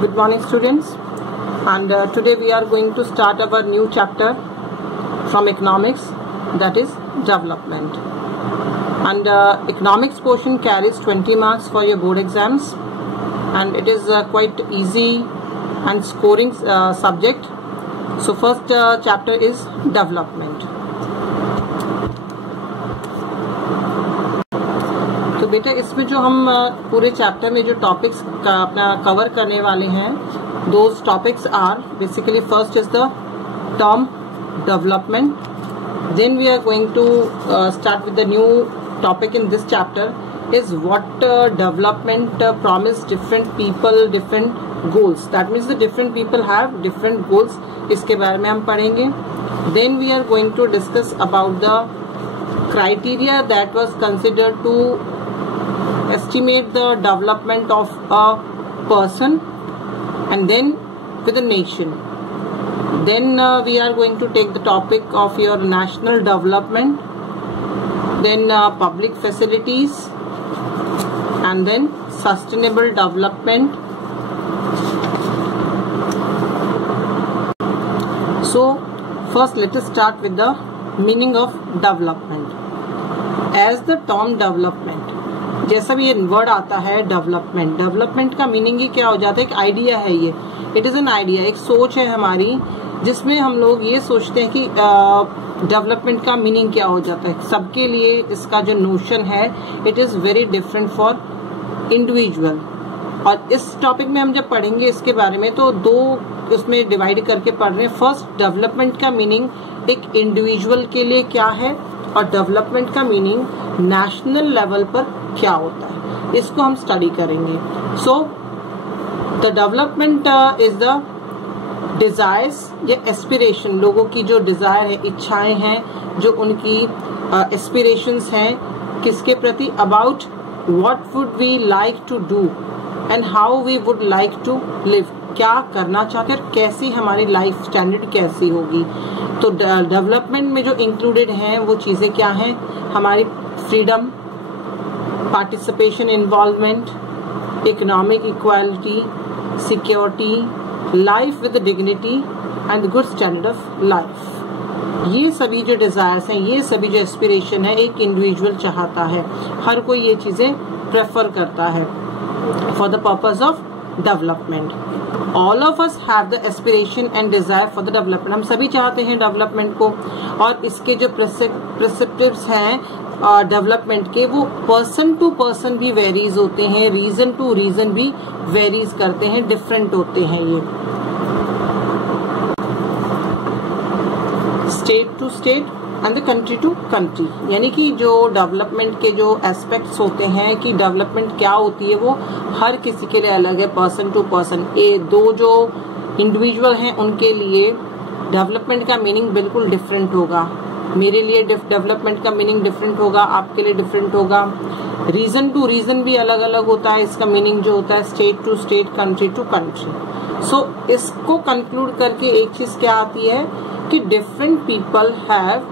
Good morning, students. And today we are going to start our new chapter from economics, that is development. And economics portion carries 20 marks for your board exams, and it is quite easy and scoring subject. So first chapter is development. तो बेटा इसमें जो हम पूरे chapter में जो topics का अपना कवर करने वाले हैं, those topics are basically first is the term development. Then we are going to start with the new topic in this chapter is what development promise different people different goals. That means the different people have different goals. इसके बारे में हम पढ़ेंगे. Then we are going to discuss about the criteria that was considered to estimate the development of a person and then with a nation. Then we are going to take the topic of your national development, then public facilities, and then sustainable development. So first let us start with the meaning of development. As the term development, जैसा भी ये word आता है development का meaning ही क्या हो जाता है, एक आइडिया है ये. इट इज एन आइडिया, एक सोच है हमारी जिसमें हम लोग ये सोचते हैं कि डेवलपमेंट का मीनिंग क्या हो जाता है. सबके लिए इसका जो नोशन है it is very different for individual. और इस टॉपिक में हम जब पढ़ेंगे इसके बारे में तो दो उसमें डिवाइड करके पढ़ रहे हैं. फर्स्ट डेवलपमेंट का मीनिंग एक इंडिविजुअल के लिए क्या है और डेवलपमेंट का मीनिंग नेशनल लेवल पर क्या होता है, इसको हम स्टडी करेंगे. So the development is the desires या एस्पिरेशन, लोगों की जो डिजायर है, इच्छाएं हैं, जो उनकी एस्पिरेशंस हैं किसके प्रति, about what would we like to do and how we would like to live, क्या करना चाहते हैं और कैसी हमारी लाइफ स्टैंडर्ड कैसी होगी. तो डेवलपमेंट में जो इंक्लूडेड हैं वो चीजें क्या हैं, हमारी freedom, participation, involvement, economic equality, security, life with dignity and good standard of life. ये सभी जो डिजायर्स हैं, ये सभी जो एस्पिरेशन है एक इंडिविजुअल चाहता है, हर कोई ये चीजें प्रेफर करता है for the purpose of development. All of us have the aspiration and desire for the development. हम सभी चाहते हैं डेवलपमेंट को, और इसके जो प्रिंसिपल्स हैं डेवलपमेंट के वो पर्सन टू पर्सन भी वेरीज होते हैं, रीजन टू रीजन भी वेरीज करते हैं, डिफरेंट होते हैं ये, state to state and the country to country. यानी कि जो डेवलपमेंट के जो एस्पेक्ट्स होते हैं कि डेवलपमेंट क्या होती है वो हर किसी के लिए अलग है, पर्सन टू पर्सन. दो जो इंडिविजुअल हैं उनके लिए डेवलपमेंट का मीनिंग बिल्कुल डिफरेंट होगा. मेरे लिए डेवलपमेंट का मीनिंग डिफरेंट होगा, आपके लिए डिफरेंट होगा. रीजन टू रीजन भी अलग अलग होता है इसका मीनिंग जो होता है, state to state, country to country. So इसको कंक्लूड करके एक चीज क्या आती है कि different people have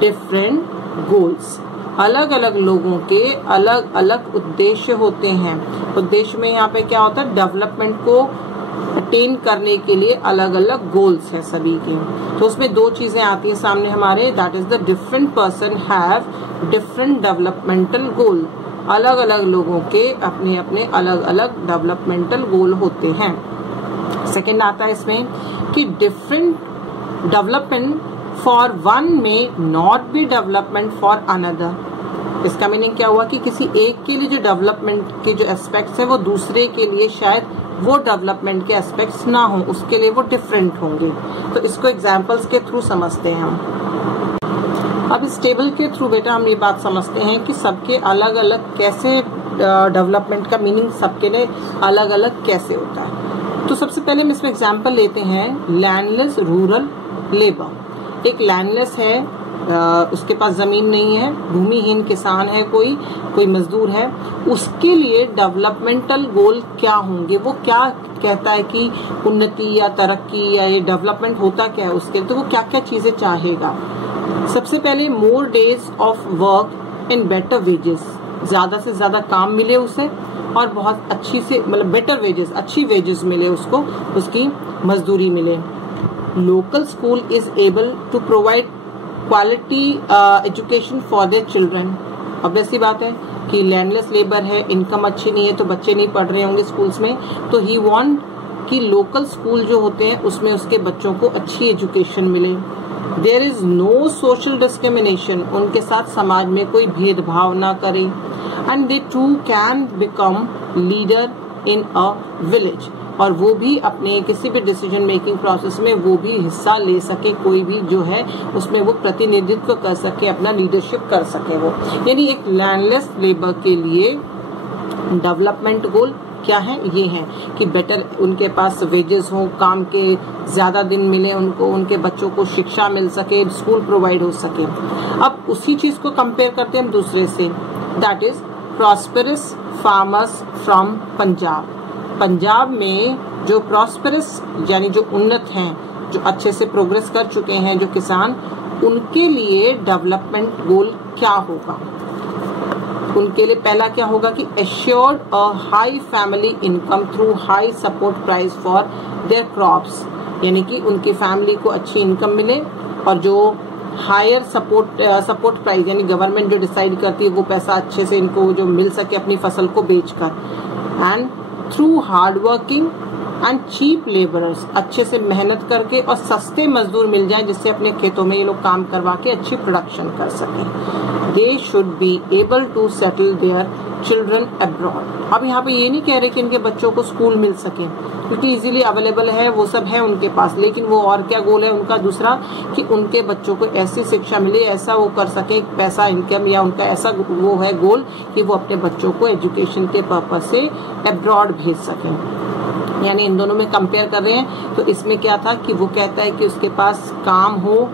different goals. अलग अलग लोगों के अलग अलग उद्देश्य होते हैं. उद्देश्य में यहाँ पे क्या होता है, डेवलपमेंट को अटेन करने के लिए अलग अलग गोल्स हैं सभी के. तो उसमें दो चीजें आती हैं सामने हमारे, that is the different person have different developmental goal. अलग अलग लोगों के अपने अपने अलग अलग डेवलपमेंटल गोल होते हैं. सेकेंड आता है इसमें कि डिफरेंट डेवलपमेंट फॉर वन में not be development for another. इसका मीनिंग क्या हुआ कि किसी एक के लिए जो डेवलपमेंट के जो एस्पेक्ट्स है वो दूसरे के लिए शायद वो डेवलपमेंट के एस्पेक्ट्स ना हो, उसके लिए वो डिफरेंट होंगे. तो इसको एग्जांपल्स के थ्रू समझते हैं हम. अब इस टेबल के थ्रू बेटा हम ये बात समझते हैं कि सबके अलग अलग कैसे डेवलपमेंट का मीनिंग सबके लिए अलग अलग कैसे होता है. तो सबसे पहले हम इसमें एग्जाम्पल लेते हैं लैंडलेस रूरल लेबर. एक लैंडलेस है, उसके पास जमीन नहीं है, भूमिहीन किसान है, कोई मजदूर है, उसके लिए डेवलपमेंटल गोल क्या होंगे, वो क्या कहता है कि उन्नति या तरक्की या ये डेवलपमेंट होता क्या है उसके लिए, तो वो क्या क्या चीजें चाहेगा. सबसे पहले more days of work and better wages. ज्यादा से ज्यादा काम मिले उसे और बहुत अच्छी से मतलब बेटर वेजेस, अच्छी वेजेस मिले उसको, उसकी मजदूरी मिले। Local school is able to provide quality education for their children. Obvious सी बात है कि लैंडलेस लेबर है, इनकम अच्छी नहीं है तो बच्चे नहीं पढ़ रहे होंगे स्कूल्स में, तो ही वांट कि लोकल स्कूल जो होते हैं उसमें उसके बच्चों को अच्छी एजुकेशन मिले। There is no social discrimination, उनके साथ समाज में कोई भेदभाव ना करे। And they too can become leader in a village, और वो भी अपने किसी भी डिसीजन मेकिंग प्रोसेस में वो भी हिस्सा ले सके, कोई भी जो है उसमें वो प्रतिनिधित्व कर सके, अपना लीडरशिप कर सके वो। यानी एक लैंडलेस लेबर के लिए डेवलपमेंट गोल क्या है, ये है कि बेटर उनके पास वेजेस हो, काम के ज्यादा दिन मिले उनको, उनके बच्चों को शिक्षा मिल सके, स्कूल प्रोवाइड हो सके। अब उसी चीज को कंपेयर करते हैं हम दूसरे से, that is prosperous farmers from Punjab. Punjab में जो प्रॉस्पेरस यानी जो उन्नत हैं, जो अच्छे से प्रोग्रेस कर चुके हैं जो किसान, उनके लिए डेवलपमेंट गोल क्या होगा? उनके लिए पहला क्या होगा कि assured a high family income through high support price for their crops, यानी कि उनकी फैमिली को अच्छी इनकम मिले और जो हायर सपोर्ट प्राइस यानी गवर्नमेंट जो डिसाइड करती है वो पैसा अच्छे से इनको जो मिल सके अपनी फसल को बेचकर। And through hard working and cheap labourers, अच्छे से मेहनत करके और सस्ते मजदूर मिल जाए जिससे अपने खेतों में ये लोग काम करवा के अच्छी प्रोडक्शन कर सकें। They should be able to settle their children abroad. अब यहाँ पे ये नहीं कह रहे कि इनके बच्चों को स्कूल मिल सके, क्योंकि इजीली अवेलेबल है, वो सब है उनके पास, लेकिन वो और क्या गोल है उनका दूसरा कि उनके बच्चों को ऐसी शिक्षा मिले, ऐसा वो कर सके, पैसा इनकम, या उनका ऐसा वो है गोल कि वो अपने बच्चों को एजुकेशन के पर्पज से अब्रॉड भेज सकें। यानी इन दोनों में कंपेयर कर रहे हैं, तो इसमें क्या था कि वो कहता है कि उसके पास काम हो,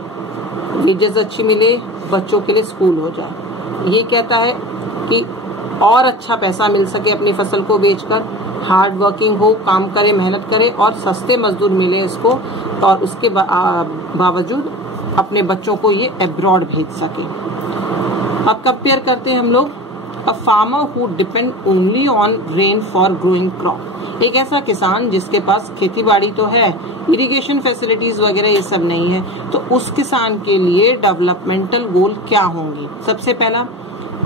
वेजेस अच्छी मिले, बच्चों के लिए स्कूल हो जाए। ये कहता है कि और अच्छा पैसा मिल सके अपनी फसल को बेचकर, हार्ड वर्किंग हो, काम करे, मेहनत करे और सस्ते मजदूर मिले इसको, और उसके बावजूद अपने बच्चों को ये अब्रॉड भेज सके। अब कंपेयर करते हैं हम लोग, a farmer who depend only on rain for growing crop. एक ऐसा किसान जिसके पास खेती बाड़ी तो है, इरिगेशन फैसिलिटीज वगैरह ये सब नहीं है, तो उस किसान के लिए डेवलपमेंटल गोल क्या होंगी? सबसे पहला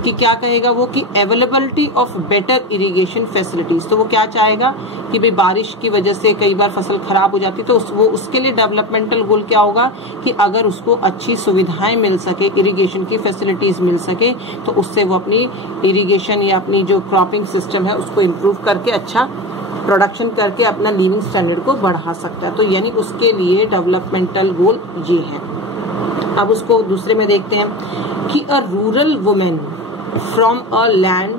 कि क्या कहेगा वो कि availability of better irrigation facilities. तो वो क्या चाहेगा कि भाई बारिश की वजह से कई बार फसल खराब हो जाती, तो वो उसके लिए डेवलपमेंटल गोल क्या होगा कि अगर उसको अच्छी सुविधाएं मिल सके, इरिगेशन की फैसिलिटीज मिल सके, तो उससे वो अपनी इरिगेशन या अपनी जो क्रॉपिंग सिस्टम है उसको इम्प्रूव करके अच्छा प्रोडक्शन करके अपना लिविंग स्टैंडर्ड को बढ़ा सकता है। तो यानी उसके लिए डेवलपमेंटल गोल ये है। अब उसको दूसरे में देखते हैं कि a rural women from a land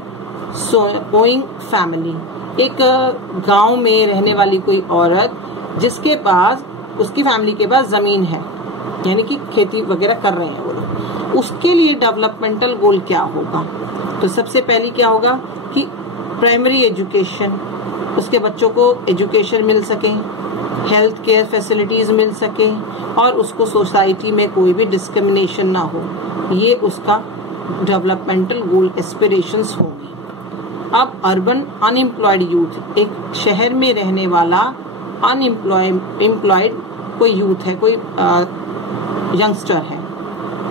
sowing family, एक गांव में रहने वाली कोई औरत जिसके पास, उसकी फैमिली के पास जमीन है, यानी कि खेती वगैरह कर रहे हैं वो लोग, उसके लिए डेवलपमेंटल गोल क्या होगा? तो सबसे पहले क्या होगा कि प्राइमरी एजुकेशन, उसके बच्चों को एजुकेशन मिल सके, हेल्थ केयर फैसिलिटीज मिल सके और उसको सोसाइटी में कोई भी डिस्क्रिमिनेशन ना हो, ये उसका डेवलपमेंटल गोल एस्पिरेशंस होंगी। अब अर्बन अनएम्प्लॉयड यूथ, एक शहर में रहने वाला अनएम्प्लॉयड कोई यूथ है, कोई यंगस्टर है,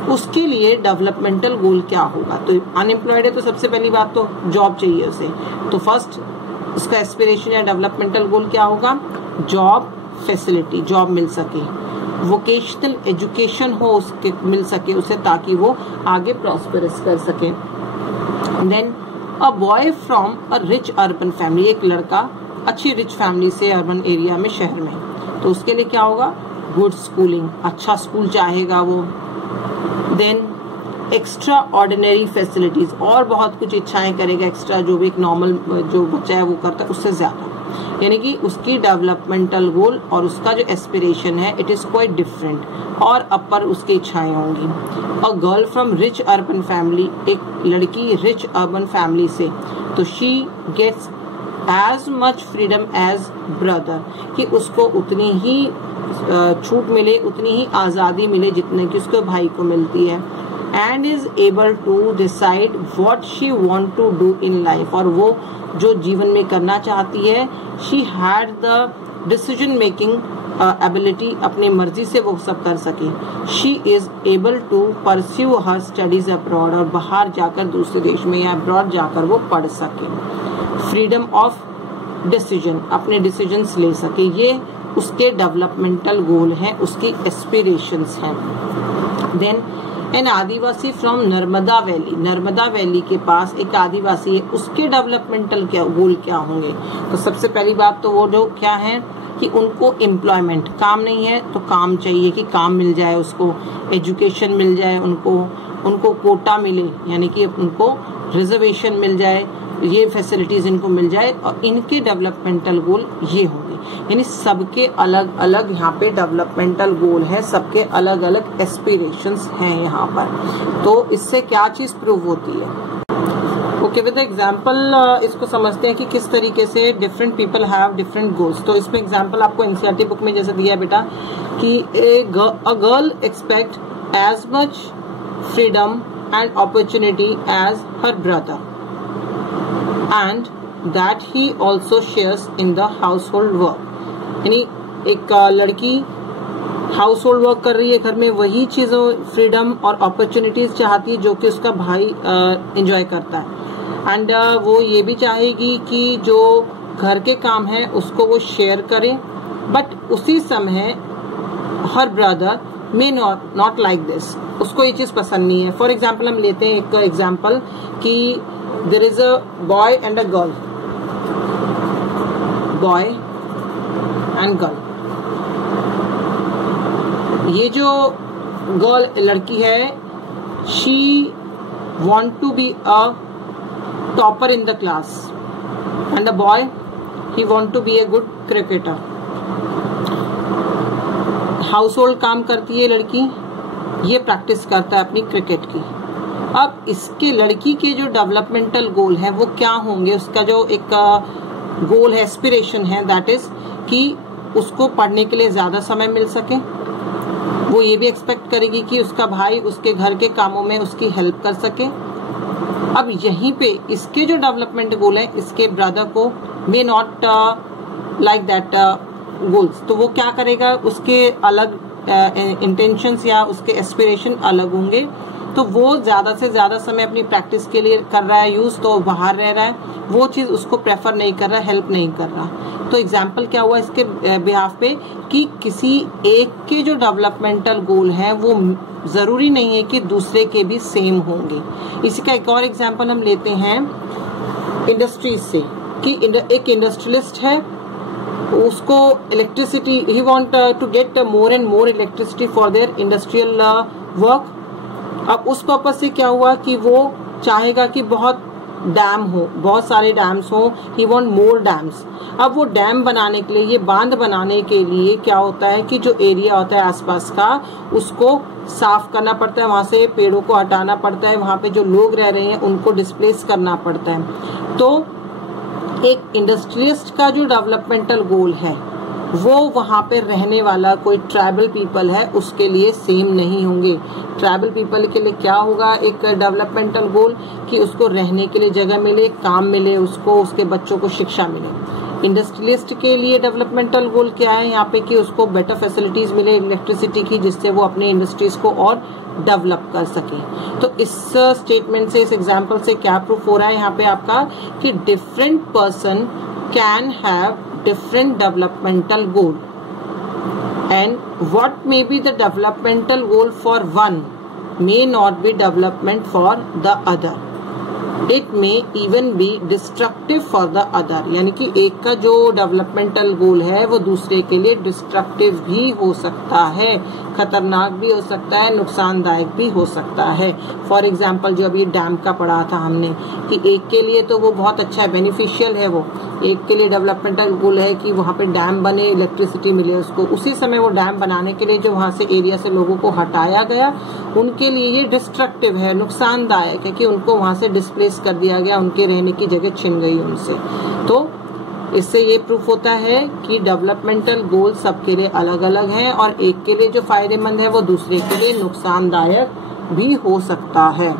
उसके लिए डेवलपमेंटल गोल क्या होगा? तो अनएम्प्लॉयड है तो सबसे पहली बात तो जॉब चाहिए उसे, तो फर्स्ट उसका एस्पिरेशन या डेवलपमेंटल गोल क्या होगा? जॉब फैसिलिटी, जॉब मिल सके, वोकेशनल एजुकेशन हो उसके मिल सके उसे, ताकि वो आगे प्रॉस्पेरस कर सके। Then a boy from a rich urban family, एक लड़का अच्छी रिच फैमिली से अर्बन एरिया में, शहर में, तो उसके लिए क्या होगा? गुड स्कूलिंग, अच्छा स्कूल चाहेगा वो। देन एक्स्ट्रा ऑर्डिनरी फैसिलिटीज, और बहुत कुछ इच्छाएं करेगा एक्स्ट्रा, जो भी एक नॉर्मल जो बच्चा है वो करता है उससे ज्यादा, यानी कि उसकी डेवलपमेंटल गोल और उसका जो एस्पिरेशन है इट इज क्वाइट डिफरेंट, और अपर उसकी इच्छाएं होंगी। A girl from rich urban family, एक लड़की रिच अर्बन फैमिली से, तो she gets as much freedom as brother, कि उसको उतनी ही छूट मिले, उतनी ही आजादी मिले जितने की उसके भाई को मिलती है। And is able to decide what she want to do in life, और वो जो जीवन में करना चाहती है, she had the decision making ability, अपनी मर्जी से वो सब कर सके। She is able to pursue her studies abroad, और बाहर जाकर दूसरे देश में या अब्रॉड जाकर वो पढ़ सके। फ्रीडम ऑफ डिसीजन, अपने डिसीजंस ले सके, ये उसके डेवलपमेंटल गोल हैं, उसकी एस्पिरेशंस हैं। Then an Adivasi from Narmada valley, Narmada valley के पास एक आदिवासी है, उसके डेवलपमेंटल क्या गोल क्या होंगे? तो सबसे पहली बात तो वो जो क्या है कि उनको एम्प्लॉयमेंट, काम नहीं है तो काम चाहिए कि काम मिल जाए उसको, एजुकेशन मिल जाए उनको कोटा मिले, यानी कि उनको रिजर्वेशन मिल जाए, ये फैसिलिटीज इनको मिल जाए, और इनके डेवलपमेंटल गोल ये होंगे। यानी सबके अलग अलग यहाँ पे डेवलपमेंटल गोल है, सबके अलग अलग एस्पिरेशंस हैं यहाँ पर। तो इससे क्या चीज प्रूव होती है? ओके, विद एग्जाम्पल इसको समझते हैं कि किस तरीके से different people have different goals. तो इसमें एग्जाम्पल आपको एनसीईआरटी बुक में जैसे दिया है बेटा कि a girl expect as much freedom and opportunity as her brother and that he also shares in the household work, यानी एक लड़की हाउस होल्ड वर्क कर रही है घर में, वही चीजों फ्रीडम और अपॉर्चुनिटीज चाहती है जो कि उसका भाई एंजॉय करता है। एंड वो ये भी चाहेगी कि जो घर के काम है उसको वो शेयर करे, बट उसी समय her brother may not like this, उसको ये चीज पसंद नहीं है। फॉर एग्जाम्पल हम लेते हैं एक एग्जाम्पल कि there is a boy and a girl, boy and girl। ये जो गर्ल लड़की है, she want to be a topper in the class and the boy he want to be a good cricketer। House hold काम करती है लड़की, ये practice करता है अपनी क्रिकेट की। अब इसके लड़की के जो डेवलपमेंटल गोल है वो क्या होंगे? उसका जो एक गोल है, एस्पिरेशन है, दैट इज कि उसको पढ़ने के लिए ज्यादा समय मिल सके। वो ये भी एक्सपेक्ट करेगी कि उसका भाई उसके घर के कामों में उसकी हेल्प कर सके। अब यहीं पे इसके जो डेवलपमेंट गोल है, इसके ब्रदर को may not like that goals, तो वो क्या करेगा? उसके अलग इंटेंशंस या उसके एस्पिरेशन अलग होंगे। तो वो ज्यादा से ज्यादा समय अपनी प्रैक्टिस के लिए कर रहा है यूज, तो बाहर रह रहा है, वो चीज उसको प्रेफर नहीं कर रहा, हेल्प नहीं कर रहा। तो एग्जाम्पल क्या हुआ इसके बिहाफ पे कि किसी एक के जो डेवलपमेंटल गोल है वो जरूरी नहीं है कि दूसरे के भी सेम होंगे। इसी का एक और एग्जाम्पल हम लेते हैं इंडस्ट्रीज से कि एक इंडस्ट्रियलिस्ट है, उसको electricity, he want to get more and more electricity for their industrial work. अब उस पर्पज से क्या हुआ कि वो चाहेगा कि बहुत डैम हो, बहुत सारे डैम्स हो, ही वांट मोर डैम्स। अब वो डैम बनाने के लिए, ये बांध बनाने के लिए क्या होता है कि जो एरिया होता है आसपास का, उसको साफ करना पड़ता है, वहां से पेड़ों को हटाना पड़ता है, वहां पे जो लोग रह रहे हैं उनको डिस्प्लेस करना पड़ता है। तो एक इंडस्ट्रियलिस्ट का जो डेवलपमेंटल गोल है वो वहां पे रहने वाला कोई ट्राइबल पीपल है उसके लिए सेम नहीं होंगे। ट्राइबल पीपल के लिए क्या होगा एक डेवलपमेंटल गोल कि उसको रहने के लिए जगह मिले, काम मिले उसको, उसके बच्चों को शिक्षा मिले। इंडस्ट्रियलिस्ट के लिए डेवलपमेंटल गोल क्या है यहाँ पे कि उसको बेटर फैसिलिटीज मिले इलेक्ट्रिसिटी की, जिससे वो अपने इंडस्ट्रीज को और डेवलप कर सके। तो इस स्टेटमेंट से, इस एग्जाम्पल से क्या प्रूफ हो रहा है यहाँ पे आपका कि different person can have different developmental goal, and what may be the developmental goal for one may not be development for the other, it may even be destructive for the other। यानी कि एक का जो developmental गोल है वो दूसरे के लिए डिस्ट्रक्टिव भी हो सकता है, खतरनाक भी हो सकता है, नुकसानदायक भी हो सकता है। फॉर एग्जाम्पल जो अभी डैम का पढ़ा था हमने कि एक के लिए तो वो बहुत अच्छा है, बेनिफिशियल है, वो एक के लिए डेवलपमेंटल गोल है कि वहां पे डैम बने, इलेक्ट्रिसिटी मिले उसको। उसी समय वो डैम बनाने के लिए जो वहां से एरिया से लोगों को हटाया गया, उनके लिए ये डिस्ट्रक्टिव है, नुकसानदायक है कि उनको वहां से डिस्प्लेस कर दिया गया, उनके रहने की जगह छिन गई उनसे। तो इससे ये प्रूफ होता है कि डेवलपमेंटल गोल सबके लिए अलग अलग हैं और एक के लिए जो फायदेमंद है वो दूसरे के लिए नुकसानदायक भी हो सकता है।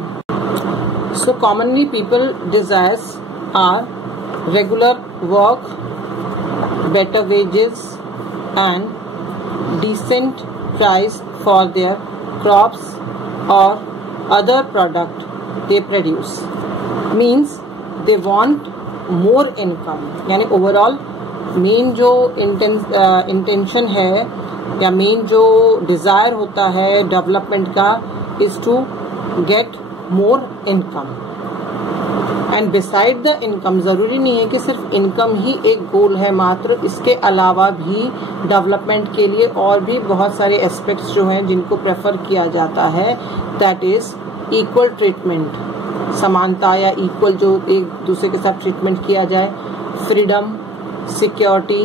So commonly people desires are regular work, better wages and decent price for their crops और other product they produce, means they want more income। यानी ओवरऑल मेन जो इंटेंशन है या मेन जो डिजायर होता है डेवलपमेंट का is to get more income. And beside the income, जरूरी नहीं है कि सिर्फ इनकम ही एक गोल है मात्र, इसके अलावा भी डेवलपमेंट के लिए और भी बहुत सारे एस्पेक्ट्स जो हैं जिनको प्रेफर किया जाता है, दैट इज इक्वल ट्रीटमेंट, समानता या इक्वल जो एक दूसरे के साथ ट्रीटमेंट किया जाए, freedom, security,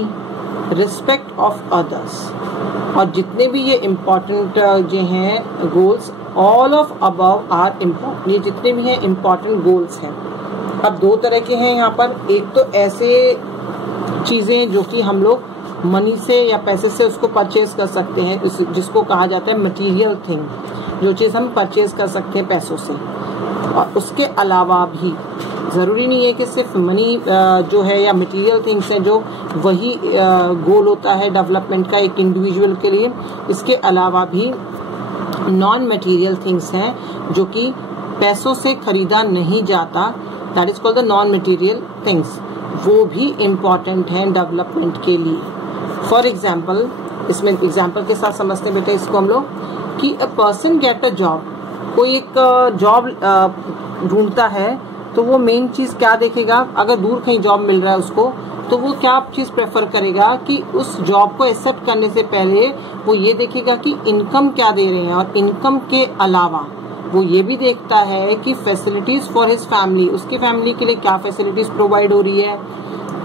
respect of others. और जितने भी ये इम्पोर्टेंट जो हैं goals, all of above are important, ये जितने भी हैं इम्पोर्टेंट गोल्स हैं। अब दो तरह के हैं यहाँ पर, एक तो ऐसे चीजें जो कि हम लोग मनी से या पैसे से उसको परचेज कर सकते हैं, जिसको कहा जाता है मटेरियल थिंग, जो चीज हम परचेज कर सकते हैं पैसों से। और उसके अलावा भी जरूरी नहीं है कि सिर्फ मनी जो है या मटेरियल थिंग्स हैं जो वही गोल होता है डेवलपमेंट का एक इंडिविजुअल के लिए। इसके अलावा भी नॉन मटेरियल थिंग्स हैं जो कि पैसों से खरीदा नहीं जाता, that is called the non material things, वो भी इम्पोर्टेंट हैं डेवलपमेंट के लिए। फॉर एग्जाम्पल, इसमें एग्जाम्पल के साथ समझते बेटे इसको हम लोग, कि a person get a job, कोई एक जॉब ढूंढता है तो वो मेन चीज क्या देखेगा, अगर दूर कहीं जॉब मिल रहा है उसको, तो वो क्या चीज प्रेफर करेगा कि उस जॉब को एक्सेप्ट करने से पहले वो ये देखेगा कि इनकम क्या दे रहे हैं, और इनकम के अलावा वो ये भी देखता है कि फैसिलिटीज फॉर हिज फैमिली, उसकी फैमिली के लिए क्या फैसिलिटीज प्रोवाइड हो रही है,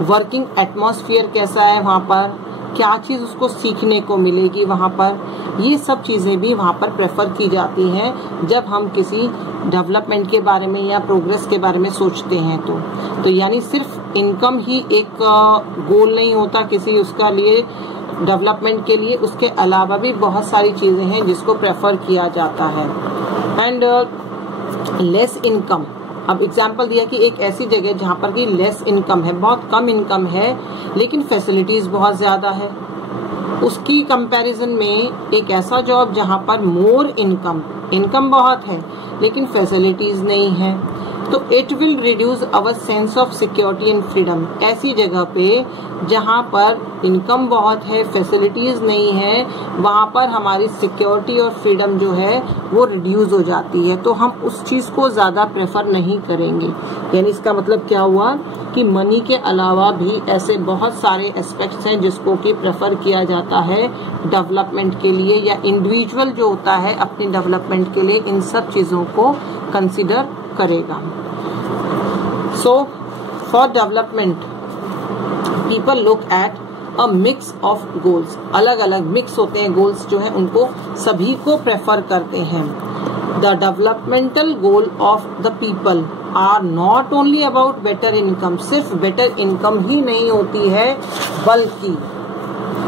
वर्किंग एटमॉस्फेयर कैसा है वहाँ पर, क्या चीज उसको सीखने को मिलेगी वहाँ पर, ये सब चीजें भी वहाँ पर प्रेफर की जाती हैं जब हम किसी डेवलपमेंट के बारे में या प्रोग्रेस के बारे में सोचते हैं। तो यानी सिर्फ इनकम ही एक गोल नहीं होता किसी उसका लिए डेवलपमेंट के लिए, उसके अलावा भी बहुत सारी चीजें हैं जिसको प्रेफर किया जाता है। एंड लेस इनकम, अब एग्जाम्पल दिया कि एक ऐसी जगह जहाँ पर कि लेस इनकम है, बहुत कम इनकम है लेकिन फैसिलिटीज बहुत ज्यादा है, उसकी कंपैरिजन में एक ऐसा जॉब जहाँ पर मोर इनकम बहुत है लेकिन फैसिलिटीज नहीं है, तो it will reduce our sense of security and freedom. ऐसी जगह पे जहाँ पर इनकम बहुत है, फैसिलिटीज नहीं है, वहाँ पर हमारी सिक्योरिटी और फ्रीडम जो है वो रिड्यूस हो जाती है, तो हम उस चीज को ज्यादा प्रेफर नहीं करेंगे। यानी इसका मतलब क्या हुआ कि मनी के अलावा भी ऐसे बहुत सारे एस्पेक्ट्स हैं जिसको कि प्रेफर किया जाता है डेवलपमेंट के लिए, या इंडिविजुअल जो होता है अपने डेवलपमेंट के लिए इन सब चीजों को कंसिडर करेगा। So for development people look at a mix of goals, अलग अलग मिक्स होते हैं गोल्स जो हैं, उनको सभी को प्रेफर करते हैं। The developmental goal of the people are not only about better income, सिर्फ बेटर इनकम ही नहीं होती है बल्कि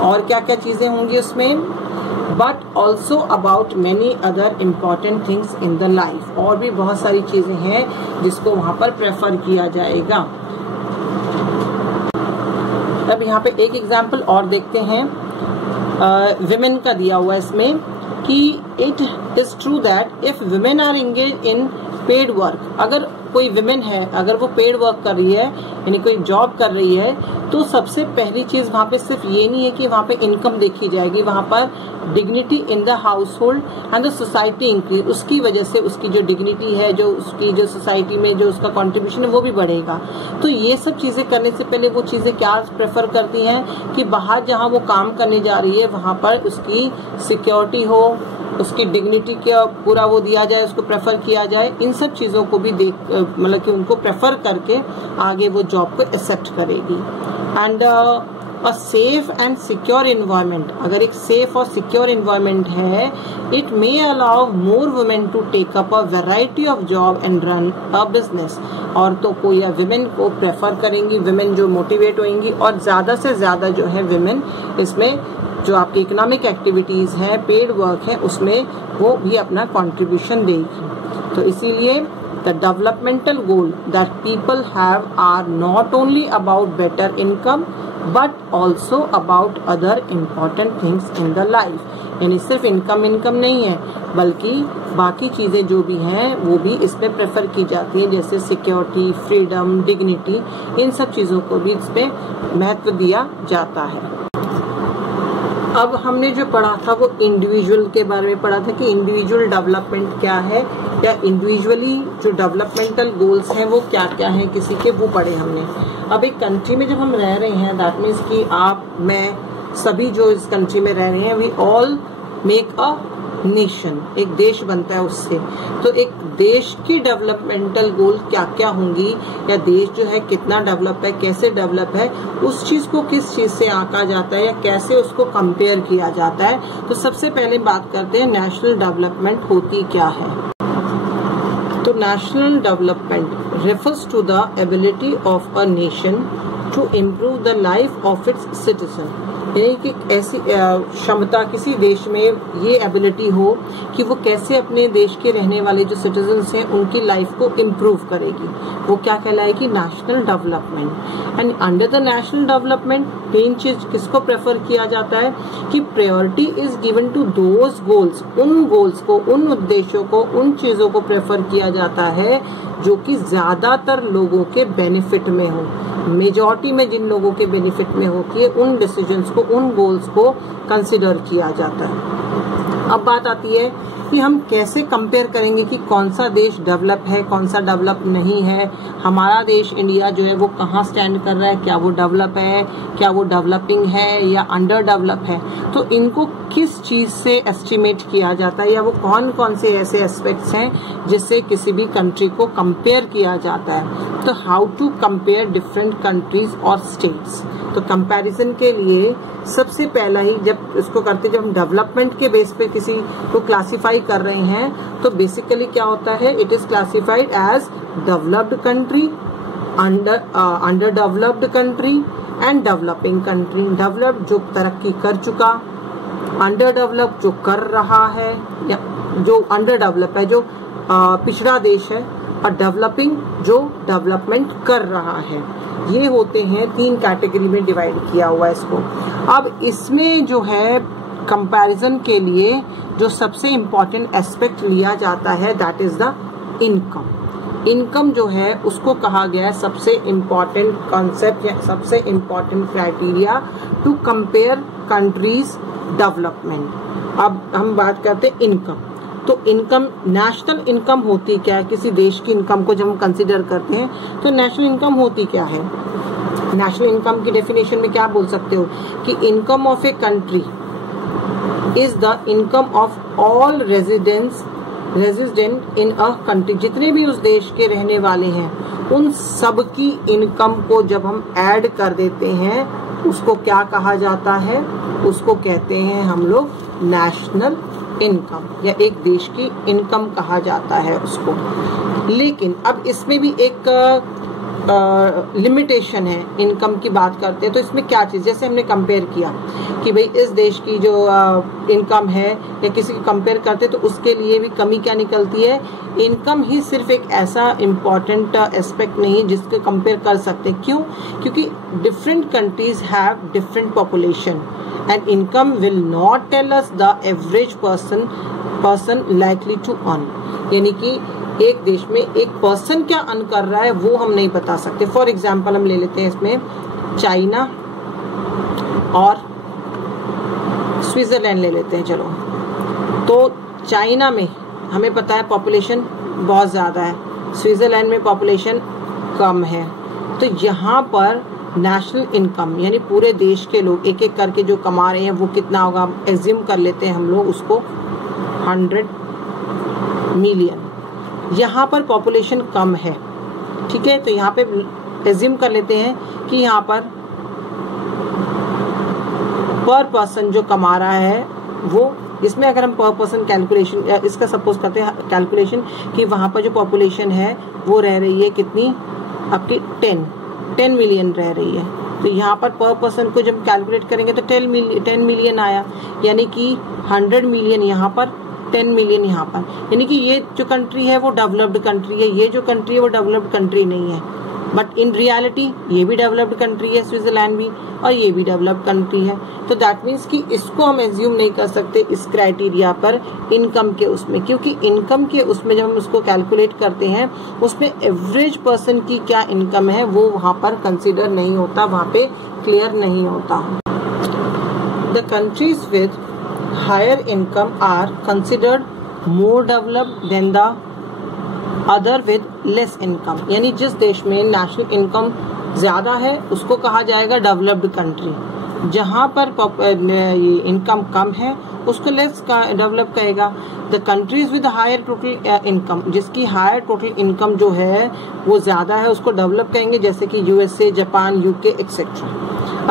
और क्या क्या चीजें होंगी उसमें, but also about many other important things in the life, और भी बहुत सारी चीजें हैं जिसको वहां पर प्रेफर किया जाएगा। अब यहाँ पे एक एग्जाम्पल और देखते हैं, विमेन का दिया हुआ है इसमें कि it is true that if women are engage in paid work, अगर कोई विमेन है अगर वो पेड वर्क कर रही है यानी कोई जॉब कर रही है, तो सबसे पहली चीज वहां पे सिर्फ ये नहीं है कि वहां पे इनकम देखी जाएगी, वहां पर dignity in the house hold and the society increase, उसकी वजह से उसकी जो डिग्निटी है, जो उसकी जो सोसाइटी में जो उसका कंट्रीब्यूशन है वो भी बढ़ेगा। तो ये सब चीजें करने से पहले वो चीजें क्या प्रेफर करती हैं कि बाहर जहाँ वो काम करने जा रही है वहां पर उसकी सिक्योरिटी हो, उसकी डिग्निटी का पूरा वो दिया जाए, उसको प्रेफर किया जाए, इन सब चीजों को भी देख मतलब कि उनको प्रेफर करके आगे वो जॉब को एक्सेप्ट करेगी। And a safe and secure environment, अगर एक सेफ और सिक्योर इन्वायरमेंट है, it may allow more women to take up a variety of job and run a business, औरतों को या विमेन को प्रेफर करेंगी, विमेन जो मोटिवेट होंगी और ज्यादा से ज्यादा जो है विमेन इसमें जो आपकी इकोनॉमिक एक्टिविटीज है, पेड वर्क है, उसमें वो भी अपना कंट्रीब्यूशन देगी। तो इसीलिए the developmental goal that people have are not only about better income but also about other important things in the life. यानी सिर्फ इनकम नहीं है, बल्कि बाकी चीजें जो भी हैं वो भी इसमें प्रेफर की जाती है, जैसे सिक्योरिटी, फ्रीडम, डिग्निटी, इन सब चीजों को भी इसमें महत्व दिया जाता है। अब हमने जो पढ़ा था वो इंडिविजुअल के बारे में पढ़ा था कि इंडिविजुअल डेवलपमेंट क्या है, या इंडिविजुअली जो डेवलपमेंटल गोल्स हैं वो क्या क्या हैं किसी के, वो पढ़े हमने। अब एक कंट्री में जब हम रह रहे हैं, दैट मीन्स कि आप, मैं, सभी जो इस कंट्री में रह रहे हैं, we all make a nation, एक देश बनता है उससे। तो एक देश की डेवलपमेंटल गोल क्या क्या होंगी, या देश जो है कितना डेवलप है, कैसे डेवलप है, उस चीज को किस चीज से आंका जाता है या कैसे उसको कंपेयर किया जाता है। तो सबसे पहले बात करते हैं नेशनल डेवलपमेंट होती क्या है। तो national development refers to the ability of a nation to improve the life of its citizen. यानी कि ऐसी क्षमता किसी देश में ये एबिलिटी हो कि वो कैसे अपने देश के रहने वाले जो सिटीजन्स हैं उनकी लाइफ को इम्प्रूव करेगी, वो क्या कहलाएगी, national development. And under the national development मेन चीज किसको प्रेफर किया जाता है कि priority is given to those goals, उन गोल्स को, उन उद्देश्यों को, उन चीजों को प्रेफर किया जाता है जो कि ज्यादातर लोगों के बेनिफिट में हो। मेजॉरिटी में जिन लोगों के बेनिफिट में होती है उन डिसीजंस को, उन गोल्स को कंसिडर किया जाता है। अब बात आती है कि हम कैसे कंपेयर करेंगे कि कौन सा देश डेवलप है, कौन सा डेवलप नहीं है। हमारा देश इंडिया जो है वो कहाँ स्टैंड कर रहा है, क्या वो डेवलप है, क्या वो डेवलपिंग है या अंडर डेवलप है। तो इनको किस चीज से एस्टिमेट किया जाता है, या वो कौन कौन से ऐसे एस्पेक्ट्स हैं जिससे किसी भी कंट्री को कंपेयर किया जाता है। तो how to compare different countries और स्टेट्स। तो कंपैरिजन के लिए सबसे पहला ही जब इसको करते, जब हम डेवलपमेंट के बेस पे किसी को क्लासिफाई कर रहे हैं, तो बेसिकली क्या होता है, it is classified as developed country, under developed country and developing country. Developed जो तरक्की कर चुका, अंडर डेवलप जो कर रहा है, या जो अंडर डेवलप है जो पिछड़ा देश है, और डेवलपिंग जो डेवलपमेंट कर रहा है। ये होते हैं 3 कैटेगरी में डिवाइड किया हुआ है इसको। अब इसमें जो है कंपैरिजन के लिए जो सबसे इम्पोर्टेंट एस्पेक्ट लिया जाता है that is the income. Income जो है उसको कहा गया है सबसे इम्पोर्टेंट कॉन्सेप्ट या सबसे important criteria to compare countries development. अब हम बात करते हैं इनकम। तो इनकम, नेशनल इनकम होती क्या है, किसी देश की इनकम को जब हम कंसिडर करते हैं तो नेशनल इनकम होती क्या है। नेशनल इनकम की डेफिनेशन में क्या बोल सकते हो कि income of a country is the income of all resident in a country. जितने भी उस देश के रहने वाले हैं उन सब की इनकम को जब हम ऐड कर देते हैं उसको क्या कहा जाता है, उसको कहते हैं हम लोग नेशनल इनकम, या एक देश की इनकम कहा जाता है उसको। लेकिन अब इसमें भी एक लिमिटेशन है। इनकम की बात करते हैं तो इसमें क्या चीज, जैसे हमने कंपेयर किया कि भाई इस देश की जो इनकम है या किसी को कंपेयर करते तो उसके लिए भी कमी क्या निकलती है। इनकम ही सिर्फ एक ऐसा इम्पॉर्टेंट एस्पेक्ट नहीं है जिसको कंपेयर कर सकते। क्यों? क्योंकि different countries have different population and income will not tell us the average person likely to earn। यानी कि एक देश में एक पर्सन क्या अर्न कर रहा है वो हम नहीं बता सकते। फॉर एग्जाम्पल हम ले लेते हैं इसमें चाइना और स्विट्जरलैंड ले लेते हैं। चलो, तो चाइना में हमें पता है पॉपुलेशन बहुत ज्यादा है, स्विट्जरलैंड में पॉपुलेशन कम है। तो यहाँ पर नेशनल इनकम यानी पूरे देश के लोग एक एक करके जो कमा रहे हैं वो कितना होगा, एज्यूम कर लेते हैं हम लोग उसको 100 मिलियन। यहाँ पर पॉपुलेशन कम है, ठीक है, तो यहाँ पे एज्यूम कर लेते हैं कि यहाँ पर पर्सन जो कमा रहा है वो, इसमें अगर हम पर पर्सन कैलकुलेशन इसका सपोज करते हैं कैलकुलेशन कि वहां पर जो पॉपुलेशन है वो रह रही है कितनी, आपकी 10 मिलियन रह रही है। तो यहाँ पर पर्सन को जब कैलकुलेट करेंगे तो 10 मिलियन आया, यानी कि 100 मिलियन यहाँ पर, 10 मिलियन यहाँ पर, यानी कि ये जो कंट्री है वो डेवलप्ड कंट्री है, ये जो कंट्री है वो डेवलप्ड कंट्री नहीं है। बट इन रियलिटी ये भी डेवलप्ड कंट्री है, स्विट्जरलैंड भी, और ये भी डेवलप्ड कंट्री है। तो दैट मीन्स कि इसको हम एज्यूम नहीं कर सकते इस क्राइटेरिया पर इनकम के उसमें, क्योंकि इनकम के उसमें जब हम उसको कैलकुलेट करते हैं उसमें एवरेज पर्सन की क्या इनकम है वो वहां पर कंसिडर नहीं होता, वहां पे क्लियर नहीं होता। The countries with higher income are considered more developed than the other with less income, यानी जिस देश में नेशनल इनकम ज्यादा है उसको कहा जाएगा डेवलप्ड कंट्री, जहां पर इनकम कम है उसको लेस डेवलप कहेगा। The countries with higher total income, जिसकी हायर टोटल इनकम जो है वो ज्यादा है उसको डेवलप कहेंगे, जैसे कि यूएसए, जापान, यूके एक्सेट्रा।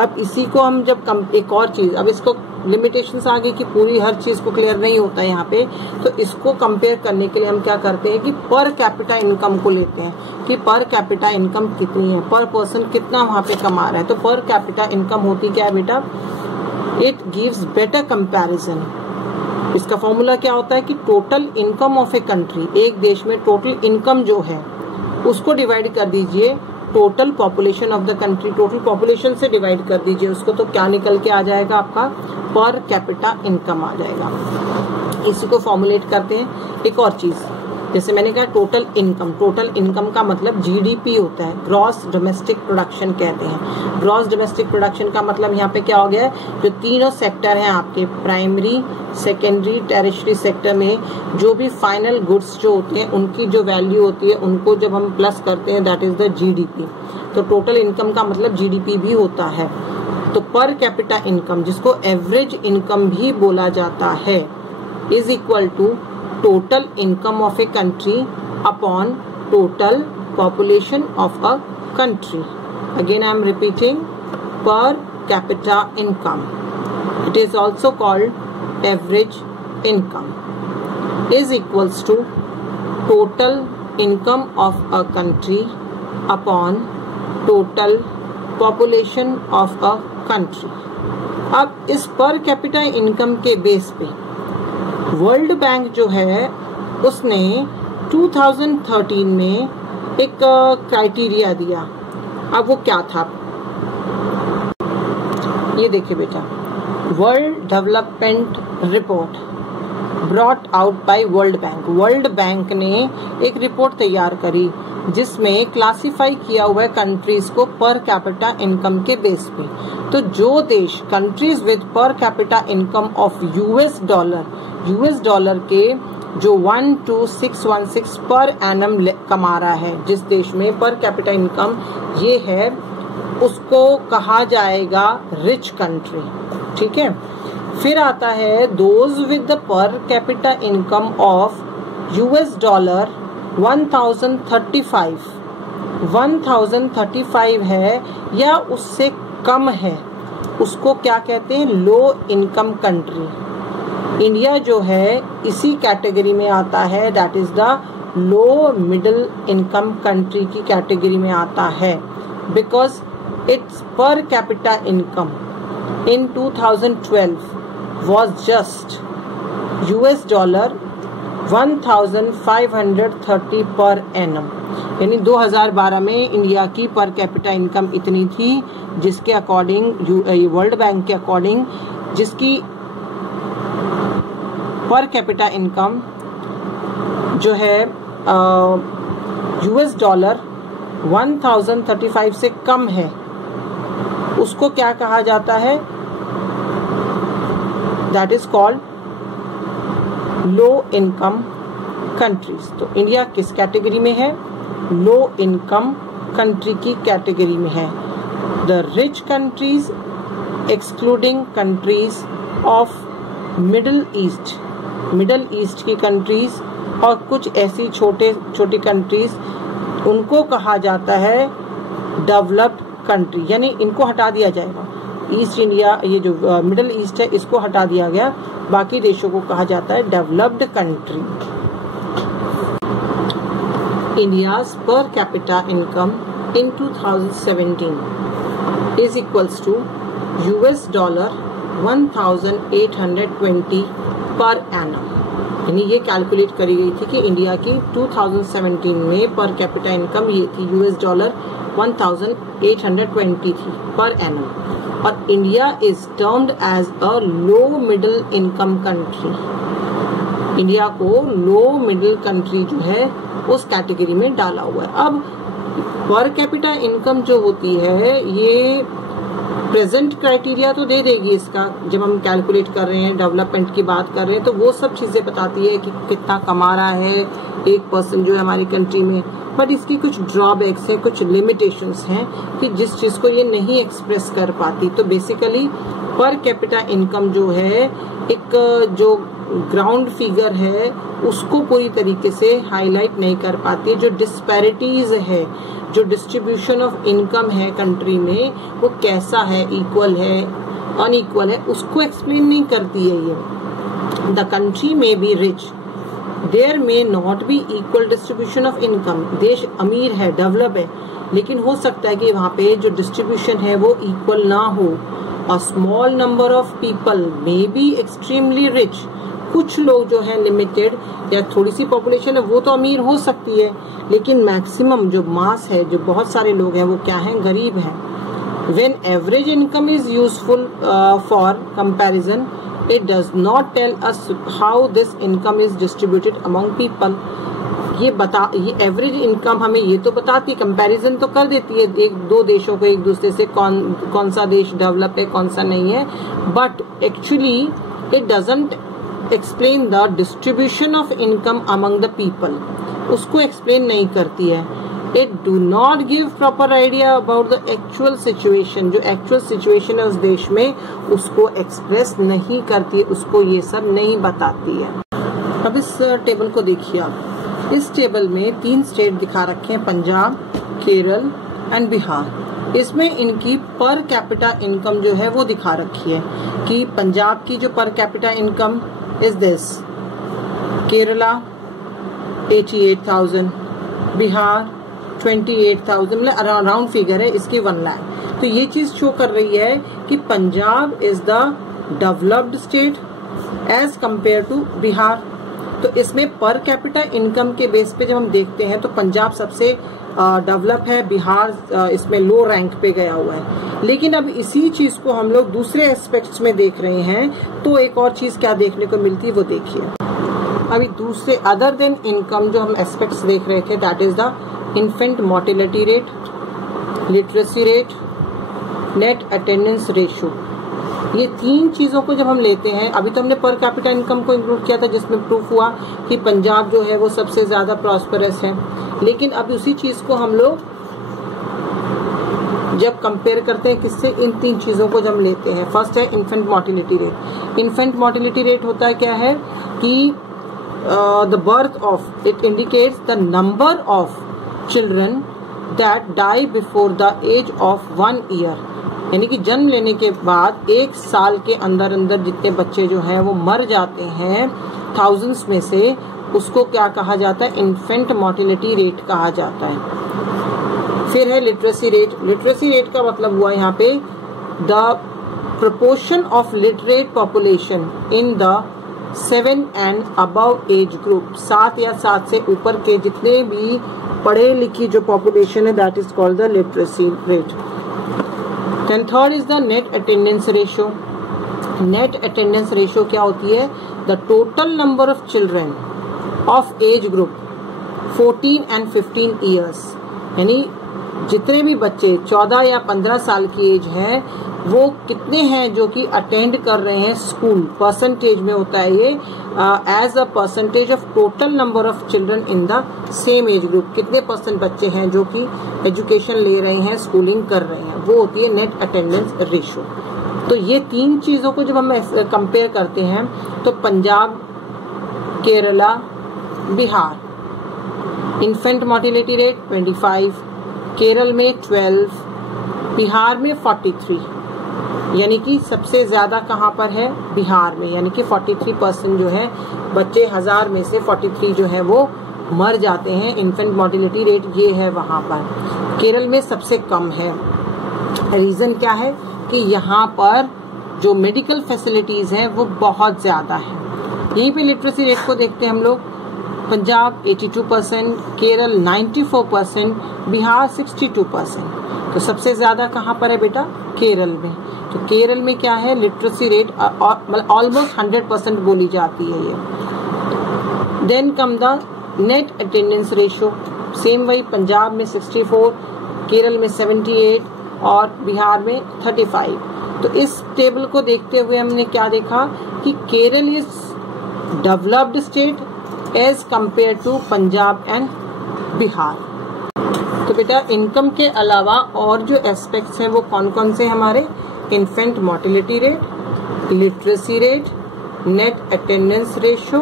अब इसी को हम जब एक और चीज, अब इसको लिमिटेशंस आ गई कि पूरी हर चीज को क्लियर नहीं होता है यहाँ पे, तो इसको कंपेयर करने के लिए हम क्या करते हैं कि पर कैपिटा इनकम को लेते हैं कि पर कैपिटा इनकम कितनी है, पर पर्सन कितना वहां पे कमा रहा है। तो पर कैपिटा इनकम होती क्या है बेटा, इट गिव्स बेटर कंपैरिजन। इसका फॉर्मूला क्या होता है कि total income of a country, एक देश में टोटल इनकम जो है उसको डिवाइड कर दीजिए total population of the country, total population से डिवाइड कर दीजिए उसको, तो क्या निकल के आ जाएगा आपका पर कैपिटा इनकम आ जाएगा। इसी को फॉर्मुलेट करते हैं। एक और चीज, जैसे मैंने कहा टोटल इनकम का मतलब जीडीपी होता है, ग्रॉस डोमेस्टिक प्रोडक्शन कहते हैं। ग्रॉस डोमेस्टिक प्रोडक्शन का मतलब यहाँ पे क्या हो गया है, जो तीनों सेक्टर हैं आपके, प्राइमरी, सेकेंडरी, टेरिशरी सेक्टर में जो भी फाइनल गुड्स जो होते हैं उनकी जो वैल्यू होती है उनको जब हम प्लस करते हैं दैट इज द जीडीपी। तो टोटल इनकम का मतलब जीडीपी भी होता है। तो पर कैपिटा इनकम, जिसको एवरेज इनकम भी बोला जाता है, is equal to total income of a country upon total population of a country. Again I am repeating, per capita income, it is also called average income, is equals to total income of a country upon total population of a country. अब इस पर capita income के base पे world bank जो है उसने 2013 में एक क्राइटेरिया दिया। अब वो क्या था, ये देखिए बेटा, world development report brought out by world bank. World bank ने एक रिपोर्ट तैयार करी जिसमें क्लासिफाई किया हुआ है कंट्रीज को पर कैपिटा इनकम के बेस पे। तो जो देश कंट्रीज विद पर capita income of US dollar के जो 12616 पर एनम कमा रहा है, जिस देश में पर कैपिटा इनकम ये है, उसको कहा जाएगा रिच कंट्री। ठीक है, फिर आता है दोज विद द पर capita income of US dollar 1035 है या उससे कम है, उसको क्या कहते हैं, लो इनकम कंट्री। इंडिया जो है इसी कैटेगरी में आता है, that is the low middle income country की कैटेगरी में आता है, बिकॉज इट्स पर capita income in 2012 was just US dollar 1530 per annum, यानी 2012 में इंडिया की पर कैपिटा इनकम इतनी थी, जिसके अकॉर्डिंग वर्ल्ड बैंक के अकॉर्डिंग जिसकी पर कैपिटा इनकम जो है US डॉलर 1035 से कम है, उसको क्या कहा जाता है, that is called low income countries. तो इंडिया किस कैटेगरी में है, लो इनकम कंट्री की कैटेगरी में है। The rich countries excluding countries of middle east की कंट्रीज और कुछ ऐसी छोटी कंट्रीज, उनको कहा जाता है डेवलप्ड कंट्री, यानी इनको हटा दिया जाएगा। ईस्ट इंडिया, ये जो मिडिल ईस्ट है, इसको हटा दिया गया, बाकी देशों को कहा जाता है developed country. India's per capita income in 2017 is equals to $1820 per annum. यानी ये कैलकुलेट करी गई थी कि इंडिया की 2017 में पर कैपिटा इनकम ये थी $1820 थी पर एनम। और India is termed as a low middle income country. India को लो मिडिल कंट्री जो है उस कैटेगरी में डाला हुआ है। अब पर कैपिटा इनकम जो होती है ये प्रेजेंट क्राइटेरिया तो दे देगी इसका, जब हम कैलकुलेट कर रहे हैं डेवलपमेंट की बात कर रहे हैं तो वो सब चीजें बताती है कि कितना कमा रहा है एक पर्सन जो है हमारी कंट्री में। बट इसकी कुछ ड्रॉबैक्स है, कुछ लिमिटेशंस हैं कि जिस चीज को ये नहीं एक्सप्रेस कर पाती। तो बेसिकली पर कैपिटा इनकम जो है एक जो ग्राउंड फिगर है उसको पूरी तरीके से हाईलाइट नहीं कर पाती। जो डिस्पैरिटीज है, जो डिस्ट्रीब्यूशन ऑफ इनकम है कंट्री में वो कैसा है, इक्वल है अनइक्वल है, उसको एक्सप्लेन नहीं करती है ये। The country may be rich, there may not be equal distribution of income. देश अमीर है, डेवलप है, लेकिन हो सकता है कि वहाँ पे जो डिस्ट्रीब्यूशन है वो इक्वल ना हो। A small number of people may be extremely rich, कुछ लोग जो है लिमिटेड या थोड़ी सी पॉपुलेशन है वो तो अमीर हो सकती है, लेकिन मैक्सिमम जो मास है, जो बहुत सारे लोग हैं वो क्या हैं, गरीब हैं। When average income is useful for comparison, it does not tell us how this income is distributed among people. ये एवरेज इनकम हमें ये तो बताती, कंपैरिजन तो कर देती है एक दो देशों को एक दूसरे से, कौन सा देश डेवलप है कौन सा नहीं है, but actually it doesn't explain the distribution of income among the people. उसको एक्सप्लेन नहीं करती है। It do not give proper idea about the actual situation, जो एक्चुअल सिचुएशन है उस देश में उसको एक्सप्रेस नहीं करती है, उसको ये सब नहीं बताती है। अब इस टेबल को देखिए आप, इस टेबल में 3 स्टेट दिखा रखे हैं, पंजाब, केरल एंड बिहार। इसमें इनकी पर कैपिटा इनकम जो है वो दिखा रखी है कि पंजाब की जो पर capita income is this, Kerala 88,000, Bihar 28,000, मतलब अराउंड फिगर है इसकी 1 लाख। तो ये चीज शो कर रही है कि Punjab is the developed state as compare to Bihar. तो इसमें पर कैपिटा इनकम के बेस पे जब हम देखते हैं तो पंजाब सबसे डेवलप है, बिहार इसमें लो रैंक पे गया हुआ है। लेकिन अब इसी चीज को हम लोग दूसरे एस्पेक्ट्स में देख रहे हैं तो एक और चीज क्या देखने को मिलती है वो देखिए। अभी दूसरे अदर देन इनकम जो हम एस्पेक्ट्स देख रहे थे, that is the infant mortality rate, literacy rate, net attendance ratio. ये 3 चीजों को जब हम लेते हैं, अभी तो हमने पर कैपिटा इनकम को इंक्लूड किया था जिसमें प्रूफ हुआ कि पंजाब जो है वो सबसे ज्यादा प्रॉस्परस है, लेकिन अब उसी चीज को हम लोग जब कंपेयर करते हैं किससे, इन 3 चीजों को जब हम लेते हैं। फर्स्ट है infant mortality rate. Infant mortality rate होता है क्या है कि the birth of, it indicates the number of children that die before the age of 1 year. यानी कि जन्म लेने के बाद 1 साल के अंदर अंदर जितने बच्चे जो हैं वो मर जाते हैं थाउजेंड्स में से, उसको क्या कहा जाता है, इन्फेंट मोर्टेलिटी रेट कहा जाता है। फिर है लिटरेसी रेट। लिटरेसी रेट का मतलब हुआ यहाँ पे the proportion of literate population in the 7 and above age group. 7 या 7 से ऊपर के जितने भी पढ़े लिखी जो पॉपुलेशन है, that is called the literacy rate. Then third is the net attendance ratio. Net attendance ratio क्या होती है, the total number of children of age group 14 and 15 years. यानी जितने भी बच्चे 14 या 15 साल की एज है वो कितने हैं जो कि अटेंड कर रहे हैं स्कूल। परसेंटेज में होता है ये, as a percentage of total number of children in the same age group. कितने % बच्चे हैं जो कि एजुकेशन ले रहे हैं, स्कूलिंग कर रहे हैं, वो होती है नेट अटेंडेंस रेशियो। तो ये 3 चीजों को जब हम कंपेयर करते हैं तो Punjab, Kerala, Bihar, infant mortality rate 25, Kerala में 12, बिहार में 43। यानी कि सबसे ज्यादा कहाँ पर है, बिहार में। यानी कि 43% जो है बच्चे 1000 में से 43 जो है वो मर जाते हैं। इन्फेंट मोर्टेलिटी रेट ये है वहां पर। केरल में सबसे कम है रीजन क्या है कि यहाँ पर जो मेडिकल फैसिलिटीज हैं वो बहुत ज्यादा है। यहीं पे लिटरेसी रेट को देखते हैं हम लोग। पंजाब 82%, केरल 94%, बिहार 62%। तो सबसे ज्यादा कहाँ पर है बेटा? केरल में। तो केरल में क्या है, लिटरेसी रेट ऑलमोस्ट 100% बोली जाती है ये। Then come the net attendance ratio, same वही, पंजाब में 64, केरल में 78 और बिहार में 35। तो इस टेबल को देखते हुए हमने क्या देखा कि Kerala is developed state as compare to Punjab and Bihar. तो बेटा इनकम के अलावा और जो एस्पेक्ट्स हैं वो कौन कौन से हमारे? Infant mortality rate, literacy rate, net attendance ratio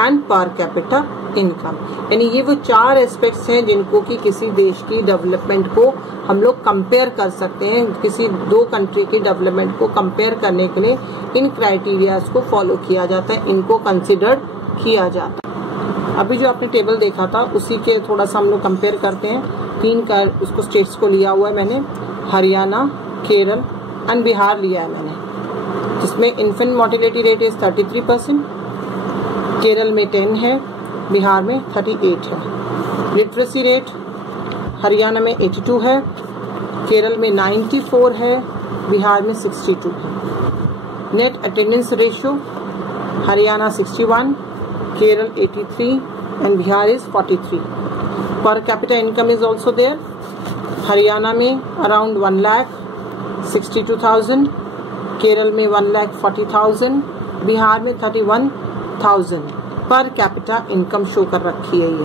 and पर कैपिटा इनकम। यानी ये वो 4 एस्पेक्ट्स हैं जिनको कि किसी देश की डेवलपमेंट को हम लोग कंपेयर कर सकते हैं। किसी 2 कंट्री की डेवलपमेंट को कंपेयर करने के लिए इन क्राइटेरियाज को फॉलो किया जाता है, इनको कंसिडर किया जाता है। अभी जो आपने टेबल देखा था उसी के थोड़ा सा हम लोग कंपेयर करते हैं। 3 का उसको स्टेट्स को लिया हुआ है मैंने, हरियाणा, केरल एंड बिहार लिया है मैंने, जिसमें infant mortality rate is 33%, Kerala में 10 है, बिहार में 38 है। लिटरेसी रेट हरियाणा में 82 है, केरल में 94 है, बिहार में 62 है। Net attendance ratio Haryana 61, Kerala 83 and Bihar is 43। Per capita income is also there. Haryana में अराउंड 1,62,000, केरल में 1,40,000, बिहार में 31,000 पर कैपिटा इनकम शो कर रखी है ये।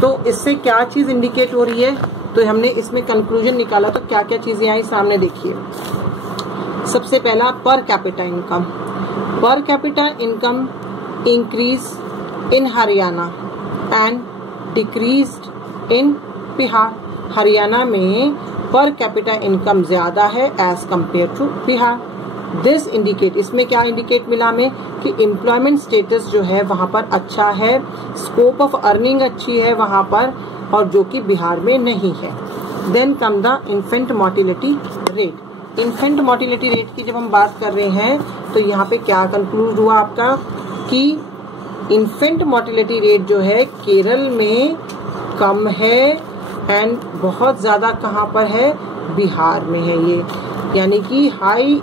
तो इससे क्या चीज इंडिकेट हो रही है? तो हमने इसमें कंक्लूजन निकाला तो क्या क्या चीजें आई सामने देखिए। सबसे पहला per capita income. Per capita income increase in Haryana and decreased in Bihar. Haryana में पर कैपिटा इनकम ज्यादा है as compare to Bihar. This indicate, इसमें क्या इंडिकेट मिला हमें कि एम्प्लॉयमेंट स्टेटस जो है वहां पर अच्छा है, स्कोप ऑफ अर्निंग अच्छी है वहां पर, और जो कि बिहार में नहीं है। Then come the infant mortality rate. Infant mortality rate की जब हम बात कर रहे हैं तो यहाँ पे क्या कंक्लूड हुआ आपका कि इन्फेंट मोर्टेलिटी रेट जो है केरल में कम है एंड बहुत ज्यादा कहाँ पर है? बिहार में है ये। यानी कि हाई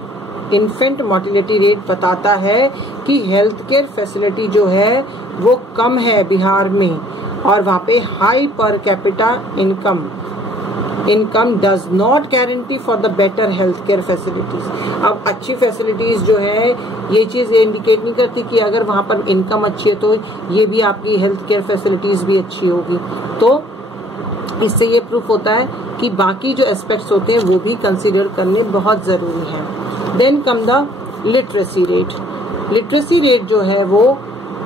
इन्फेंट मोर्टेलिटी रेट बताता है कि हेल्थ केयर फैसिलिटी जो है वो कम है बिहार में, और वहाँ पे हाई पर capita income does not guarantee for the better health care facilities. अब अच्छी फैसिलिटीज जो है ये चीज इंडिकेट नहीं करती कि अगर वहाँ पर इनकम अच्छी है तो ये भी आपकी हेल्थ केयर फैसिलिटीज भी अच्छी होगी। तो इससे ये प्रूफ होता है कि बाकी जो एस्पेक्ट्स होते हैं वो भी कंसिडर करने बहुत जरूरी है। Then come the literacy rate. Literacy rate जो है वो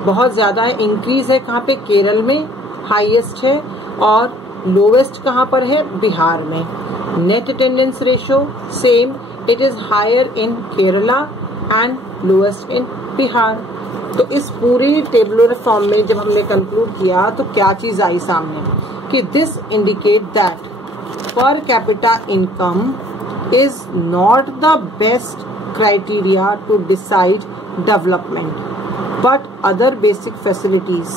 बहुत ज्यादा है, इंक्रीज है कहाँ पे? केरल में हाईएस्ट है और लोवेस्ट कहाँ पर है? बिहार में। Net attendance ratio same, it is higher in Kerala and lowest in Bihar. तो इस पूरी टेबुलर फॉर्म में जब हमने कंक्लूड किया तो क्या चीज आई सामने कि दिस इंडिकेट दैट पर capita income is not the best criteria to decide development, but other basic facilities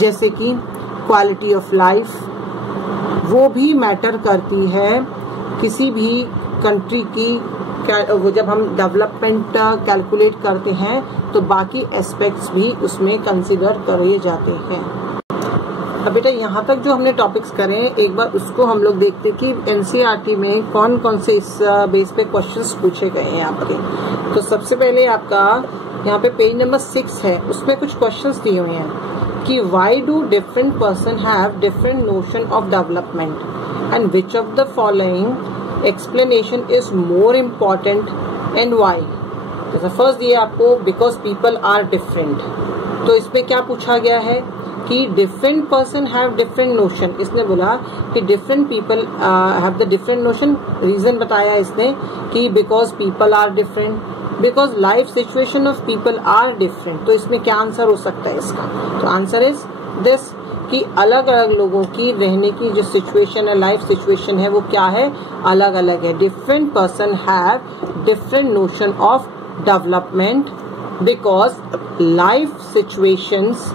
जैसे कि quality of life वो भी मैटर करती है किसी भी कंट्री की। जब हम डेवलपमेंट कैलकुलेट करते हैं तो बाकी एस्पेक्ट्स भी उसमें कंसिडर करे जाते हैं। अब बेटा यहाँ तक जो हमने टॉपिक्स करें एक बार उसको हम लोग देखते कि एनसीईआरटी में कौन कौन से इस बेस पे क्वेश्चंस पूछे गए हैं आपके। तो सबसे पहले आपका यहाँ पे पेज नंबर 6 है, उसमें कुछ क्वेश्चंस दिए हुए हैं कि why do different person have different notion of development and which of the following explanation is more important and why. जैसे फर्स्ट दिए आपको बिकॉज पीपल आर डिफरेंट। तो इसमें क्या पूछा गया है कि different person have different notion. इसने बोला कि different people have the different notion. Reason बताया इसने कि because people are different, because life situation of people are different. तो इसमें क्या आंसर हो सकता है इसका? तो आंसर इज दिस कि अलग अलग लोगों की रहने की जो सिचुएशन है, लाइफ सिचुएशन है, वो क्या है, अलग अलग है. Different person have different notion of development because life situations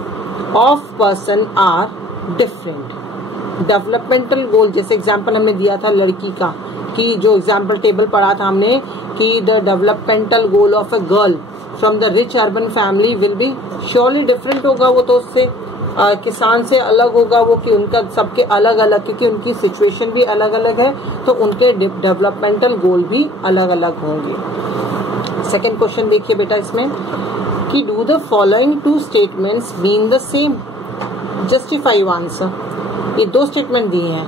of person are different. Developmental goal, जैसे एग्जाम्पल हमने दिया था लड़की का, कि जो एग्जाम्पल टेबल पढ़ा था हमने कि the developmental goal of a girl from the rich urban family will be surely different होगा. वो तो उससे किसान से अलग होगा वो, कि उनका सबके अलग अलग, क्योंकि उनकी सिचुएशन भी अलग अलग है, तो उनके डेवलपमेंटल गोल भी अलग अलग होंगे. सेकेंड क्वेश्चन देखिए बेटा इसमें कि do the following two statements mean the same, justify your answer. ये दो स्टेटमेंट दिए हैं.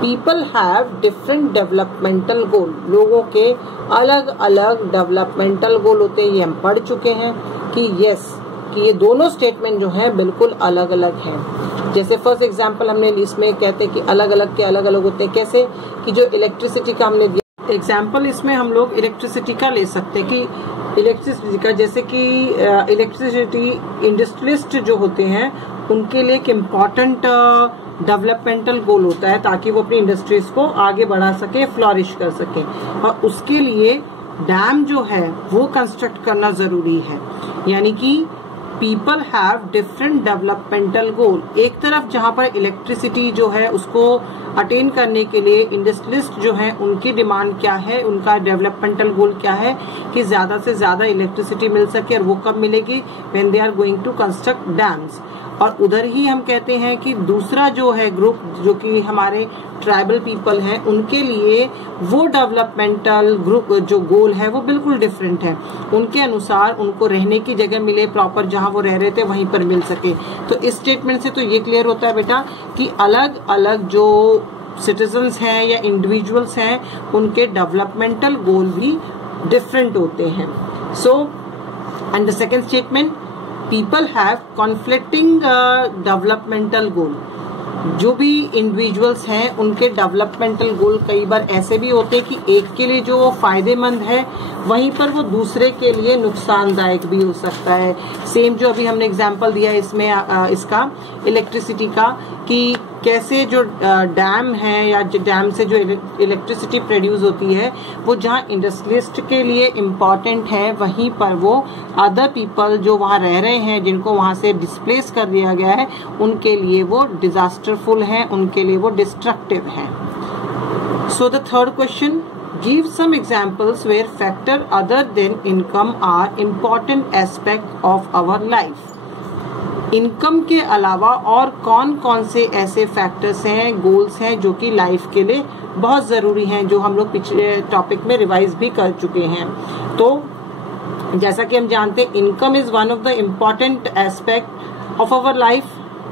पीपल हैव डिफरेंट डेवलपमेंटल गोल, लोगों के अलग अलग डेवलपमेंटल गोल होते हैं. ये हम पढ़ चुके हैं कि यस, कि ये दोनों स्टेटमेंट जो हैं बिल्कुल अलग अलग हैं. जैसे फर्स्ट एग्जांपल हमने इसमें कहते हैं कि अलग अलग के अलग अलग होते हैं. कैसे, कि जो इलेक्ट्रिसिटी का हमने दिया एग्जाम्पल, इसमें हम लोग इलेक्ट्रिसिटी का ले सकते हैं कि इलेक्ट्रिसिटी का, जैसे कि इलेक्ट्रिसिटी इंडस्ट्रियलिस्ट जो होते हैं उनके लिए एक इम्पॉर्टेंट डेवलपमेंटल गोल होता है ताकि वो अपनी इंडस्ट्रीज को आगे बढ़ा सके, फ्लॉरिश कर सके, और उसके लिए डैम जो है वो कंस्ट्रक्ट करना जरूरी है. यानी कि पीपल हैव डिफरेंट डेवलपमेंटल गोल. एक तरफ जहां पर इलेक्ट्रिसिटी जो है उसको अटेन करने के लिए इंडस्ट्रियलिस्ट जो है उनकी डिमांड क्या है, उनका डेवलपमेंटल गोल क्या है कि ज्यादा से ज्यादा इलेक्ट्रिसिटी मिल सके, और वो कब मिलेगी, when they are going to construct dams. और उधर ही हम कहते हैं कि दूसरा जो है ग्रुप, जो कि हमारे ट्राइबल पीपल हैं, उनके लिए वो डेवलपमेंटल ग्रुप जो गोल है वो बिल्कुल डिफरेंट है. उनके अनुसार उनको रहने की जगह मिले, प्रॉपर जहां वो रह रहे थे वहीं पर मिल सके. तो इस स्टेटमेंट से तो ये क्लियर होता है बेटा कि अलग अलग जो सिटीजन्स हैं या इंडिविजुअल्स हैं उनके डेवलपमेंटल गोल भी डिफरेंट होते हैं. So and the second statement, people have conflicting developmental goal. जो भी इंडिविजुअल्स हैं उनके डेवलपमेंटल गोल कई बार ऐसे भी होते हैं कि एक के लिए जो फायदेमंद है वहीं पर वो दूसरे के लिए नुकसानदायक भी हो सकता है. सेम जो अभी हमने एग्जांपल दिया इसमें इसका इलेक्ट्रिसिटी का, कि कैसे जो डैम है या डैम से जो इलेक्ट्रिसिटी प्रोड्यूस होती है वो जहां इंडस्ट्रियलिस्ट के लिए इम्पोर्टेंट है, वहीं पर वो अदर पीपल जो वहां रह रहे हैं, जिनको वहां से डिस्प्लेस कर दिया गया है, उनके लिए वो डिजास्टरफुल है, उनके लिए वो डिस्ट्रक्टिव है. So the third question, give some examples where factor other than income are important aspect of our life. Income के अलावा और कौन कौन से ऐसे फैक्टर्स हैं, गोल्स हैं जो कि लाइफ के लिए बहुत जरूरी हैं, जो हम लोग पिछले टॉपिक में रिवाइज भी कर चुके हैं. तो जैसा कि हम जानते हैं income is one of the important aspect of our life,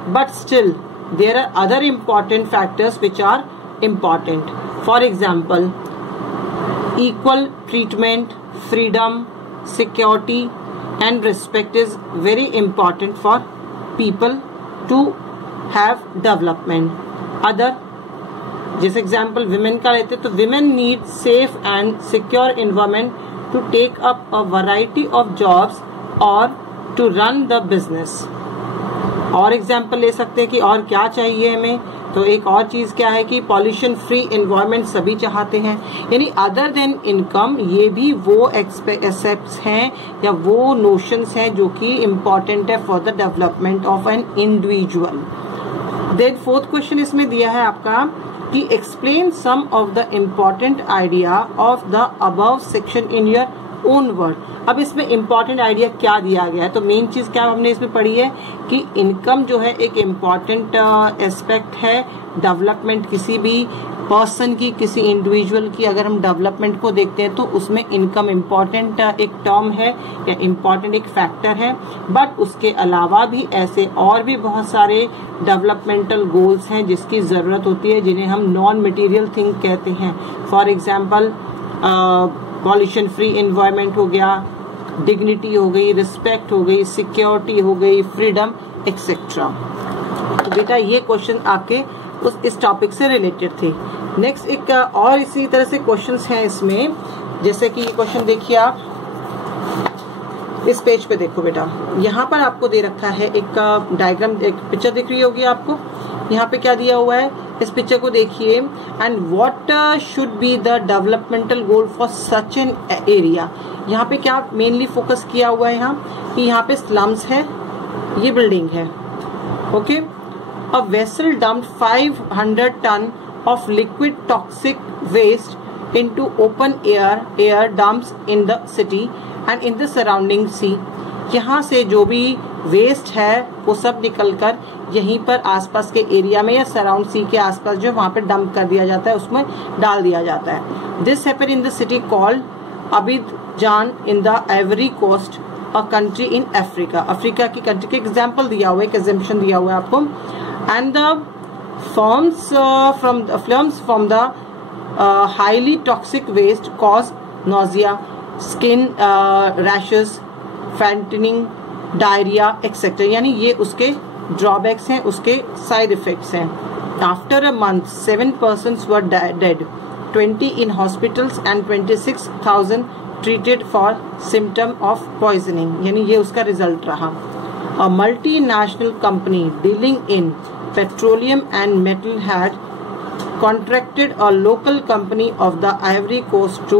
but still there are other important factors which are important. For example equal treatment, freedom, security and respect is very important for people to have development. Other, जैसे example women का लेते तो women need safe and secure environment to take up a variety of jobs or to run the business. और example ले सकते हैं कि और क्या चाहिए हमें, तो एक और चीज क्या है कि पॉल्यूशन फ्री एनवायरनमेंट सभी चाहते हैं. यानी अदर देन इनकम ये भी वो एस्पेक्ट्स हैं या वो नोशंस हैं जो कि इम्पोर्टेंट है for the development of an individual. Then fourth question इसमें दिया है आपका कि explain some of the important idea of the above section in your own word. अब इसमें इम्पॉर्टेंट आइडिया क्या दिया गया है, तो मेन चीज क्या हमने इसमें पढ़ी है कि इनकम जो है एक इम्पॉर्टेंट एस्पेक्ट है डेवलपमेंट किसी भी पर्सन की, किसी इंडिविजुअल की. अगर हम डेवलपमेंट को देखते हैं तो उसमें इनकम इम्पॉर्टेंट एक टर्म है या इम्पॉर्टेंट एक फैक्टर है. बट उसके अलावा भी ऐसे और भी बहुत सारे डेवलपमेंटल गोल्स हैं जिसकी जरूरत होती है, जिन्हें हम नॉन मटेरियल थिंग कहते हैं. For example pollution free environment हो गया, डिग्निटी हो गई, रिस्पेक्ट हो गई, सिक्योरिटी हो गई, फ्रीडम एक्सेट्रा. तो बेटा ये क्वेश्चन आपके इस टॉपिक से रिलेटेड थे. नेक्स्ट एक और इसी तरह से क्वेश्चंस हैं इसमें, जैसे कि ये क्वेश्चन देखिए आप, इस पेज पे देखो बेटा, यहाँ पर आपको दे रखा है एक डायग्राम, एक पिक्चर दिख रही होगी आपको। यहाँ पे क्या दिया हुआ है, इस पिक्चर को देखिए। And what should be the developmental goal for such an area. यहाँ पे क्या मेनली फोकस किया हुआ है यहाँ कि यहाँ पे स्लम्स है, ये बिल्डिंग है, okay. A vessel dumped 500 ton of liquid toxic waste into open air dumps in the city and in the surrounding sea. यहाँ से जो भी वेस्ट है वो सब निकलकर यहीं पर आसपास के एरिया में या सराउंड सी के आसपास जो वहां पे डंप कर दिया जाता है, उसमें डाल दिया जाता है। This happen in the city called Abidjan in the Ivory Coast, a country in Africa. Africa की कंट्री के एग्जाम्पल दिया हुआ है, एक एग्जाम्पल दिया हुआ है आपको। And the fumes from the highly toxic waste cause nausea, skin rashes, fainting, diarrhoea etcetera. यानी ये उसके ड्रॉबैक्स हैं, उसके साइड इफेक्ट्स हैं। After a month 7 persons were dead, 20 in hospitals and 26,000 treated for symptom of poisoning. यानी ये उसका result रहा। A multinational company dealing in petroleum and metal had contracted a local company of the Ivory Coast to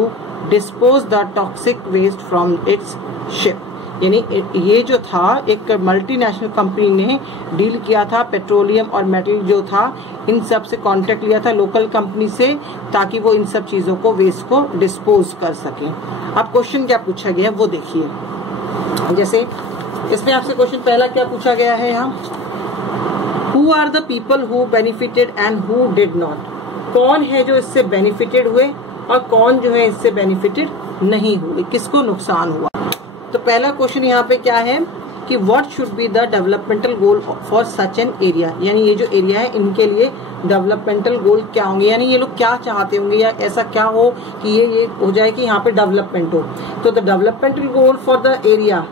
dispose the toxic waste from its ship। यानी ये जो था एक multinational company ने डील किया था, पेट्रोलियम और मेटल जो था इन सब से कॉन्ट्रैक्ट लिया था लोकल कंपनी से, ताकि वो इन सब चीजों को, वेस्ट को डिस्पोज कर सके। अब क्वेश्चन क्या पूछा गया है वो देखिए। जैसे इसमें आपसे क्वेश्चन पहला क्या पूछा गया है यहाँ, who are the people who benefited and who did not. कौन है जो इससे बेनिफिटेड हुए और कौन जो है इससे बेनिफिटेड नहीं हुए, किसको नुकसान हुआ। तो पहला क्वेश्चन यहाँ पे क्या है कि what should be the developmental goal for such an area. यानी ये जो एरिया है इनके लिए डेवलपमेंटल गोल क्या होंगे, यानी ये लोग क्या चाहते होंगे या ऐसा क्या हो कि ये हो जाए कि यहाँ पे डेवलपमेंट हो। तो the developmental goal for the area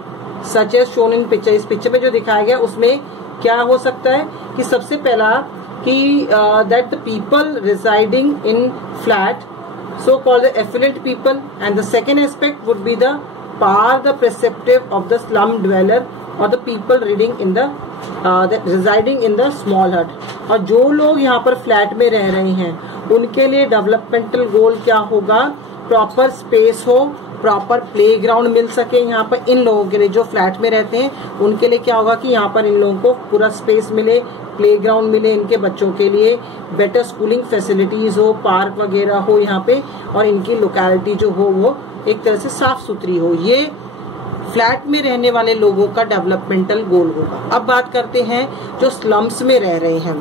such as shown in picture, इस पिक्चर में जो दिखाया गया उसमें क्या हो सकता है कि सबसे पहला कि that the people residing in flat, so called the affluent people, and the second aspect would be the power the perceptive of the slum dweller or the people residing in the small hut। और जो लोग यहाँ पर flat में रह रहे हैं उनके लिए डेवलपमेंटल गोल क्या होगा, प्रॉपर स्पेस हो, प्रॉपर प्लेग्राउंड मिल सके। यहाँ पर इन लोगों के लिए जो फ्लैट में रहते हैं उनके लिए क्या होगा कि यहाँ पर इन लोगों को पूरा स्पेस मिले, प्लेग्राउंड मिले इनके बच्चों के लिए, बेटर स्कूलिंग फैसिलिटीज हो, पार्क वगैरह हो यहाँ पे, और इनकी लोकेलिटी जो हो वो एक तरह से साफ सुथरी हो। ये फ्लैट में रहने वाले लोगों का डेवलपमेंटल गोल होगा। अब बात करते हैं जो स्लम्स में रह रहे हैं,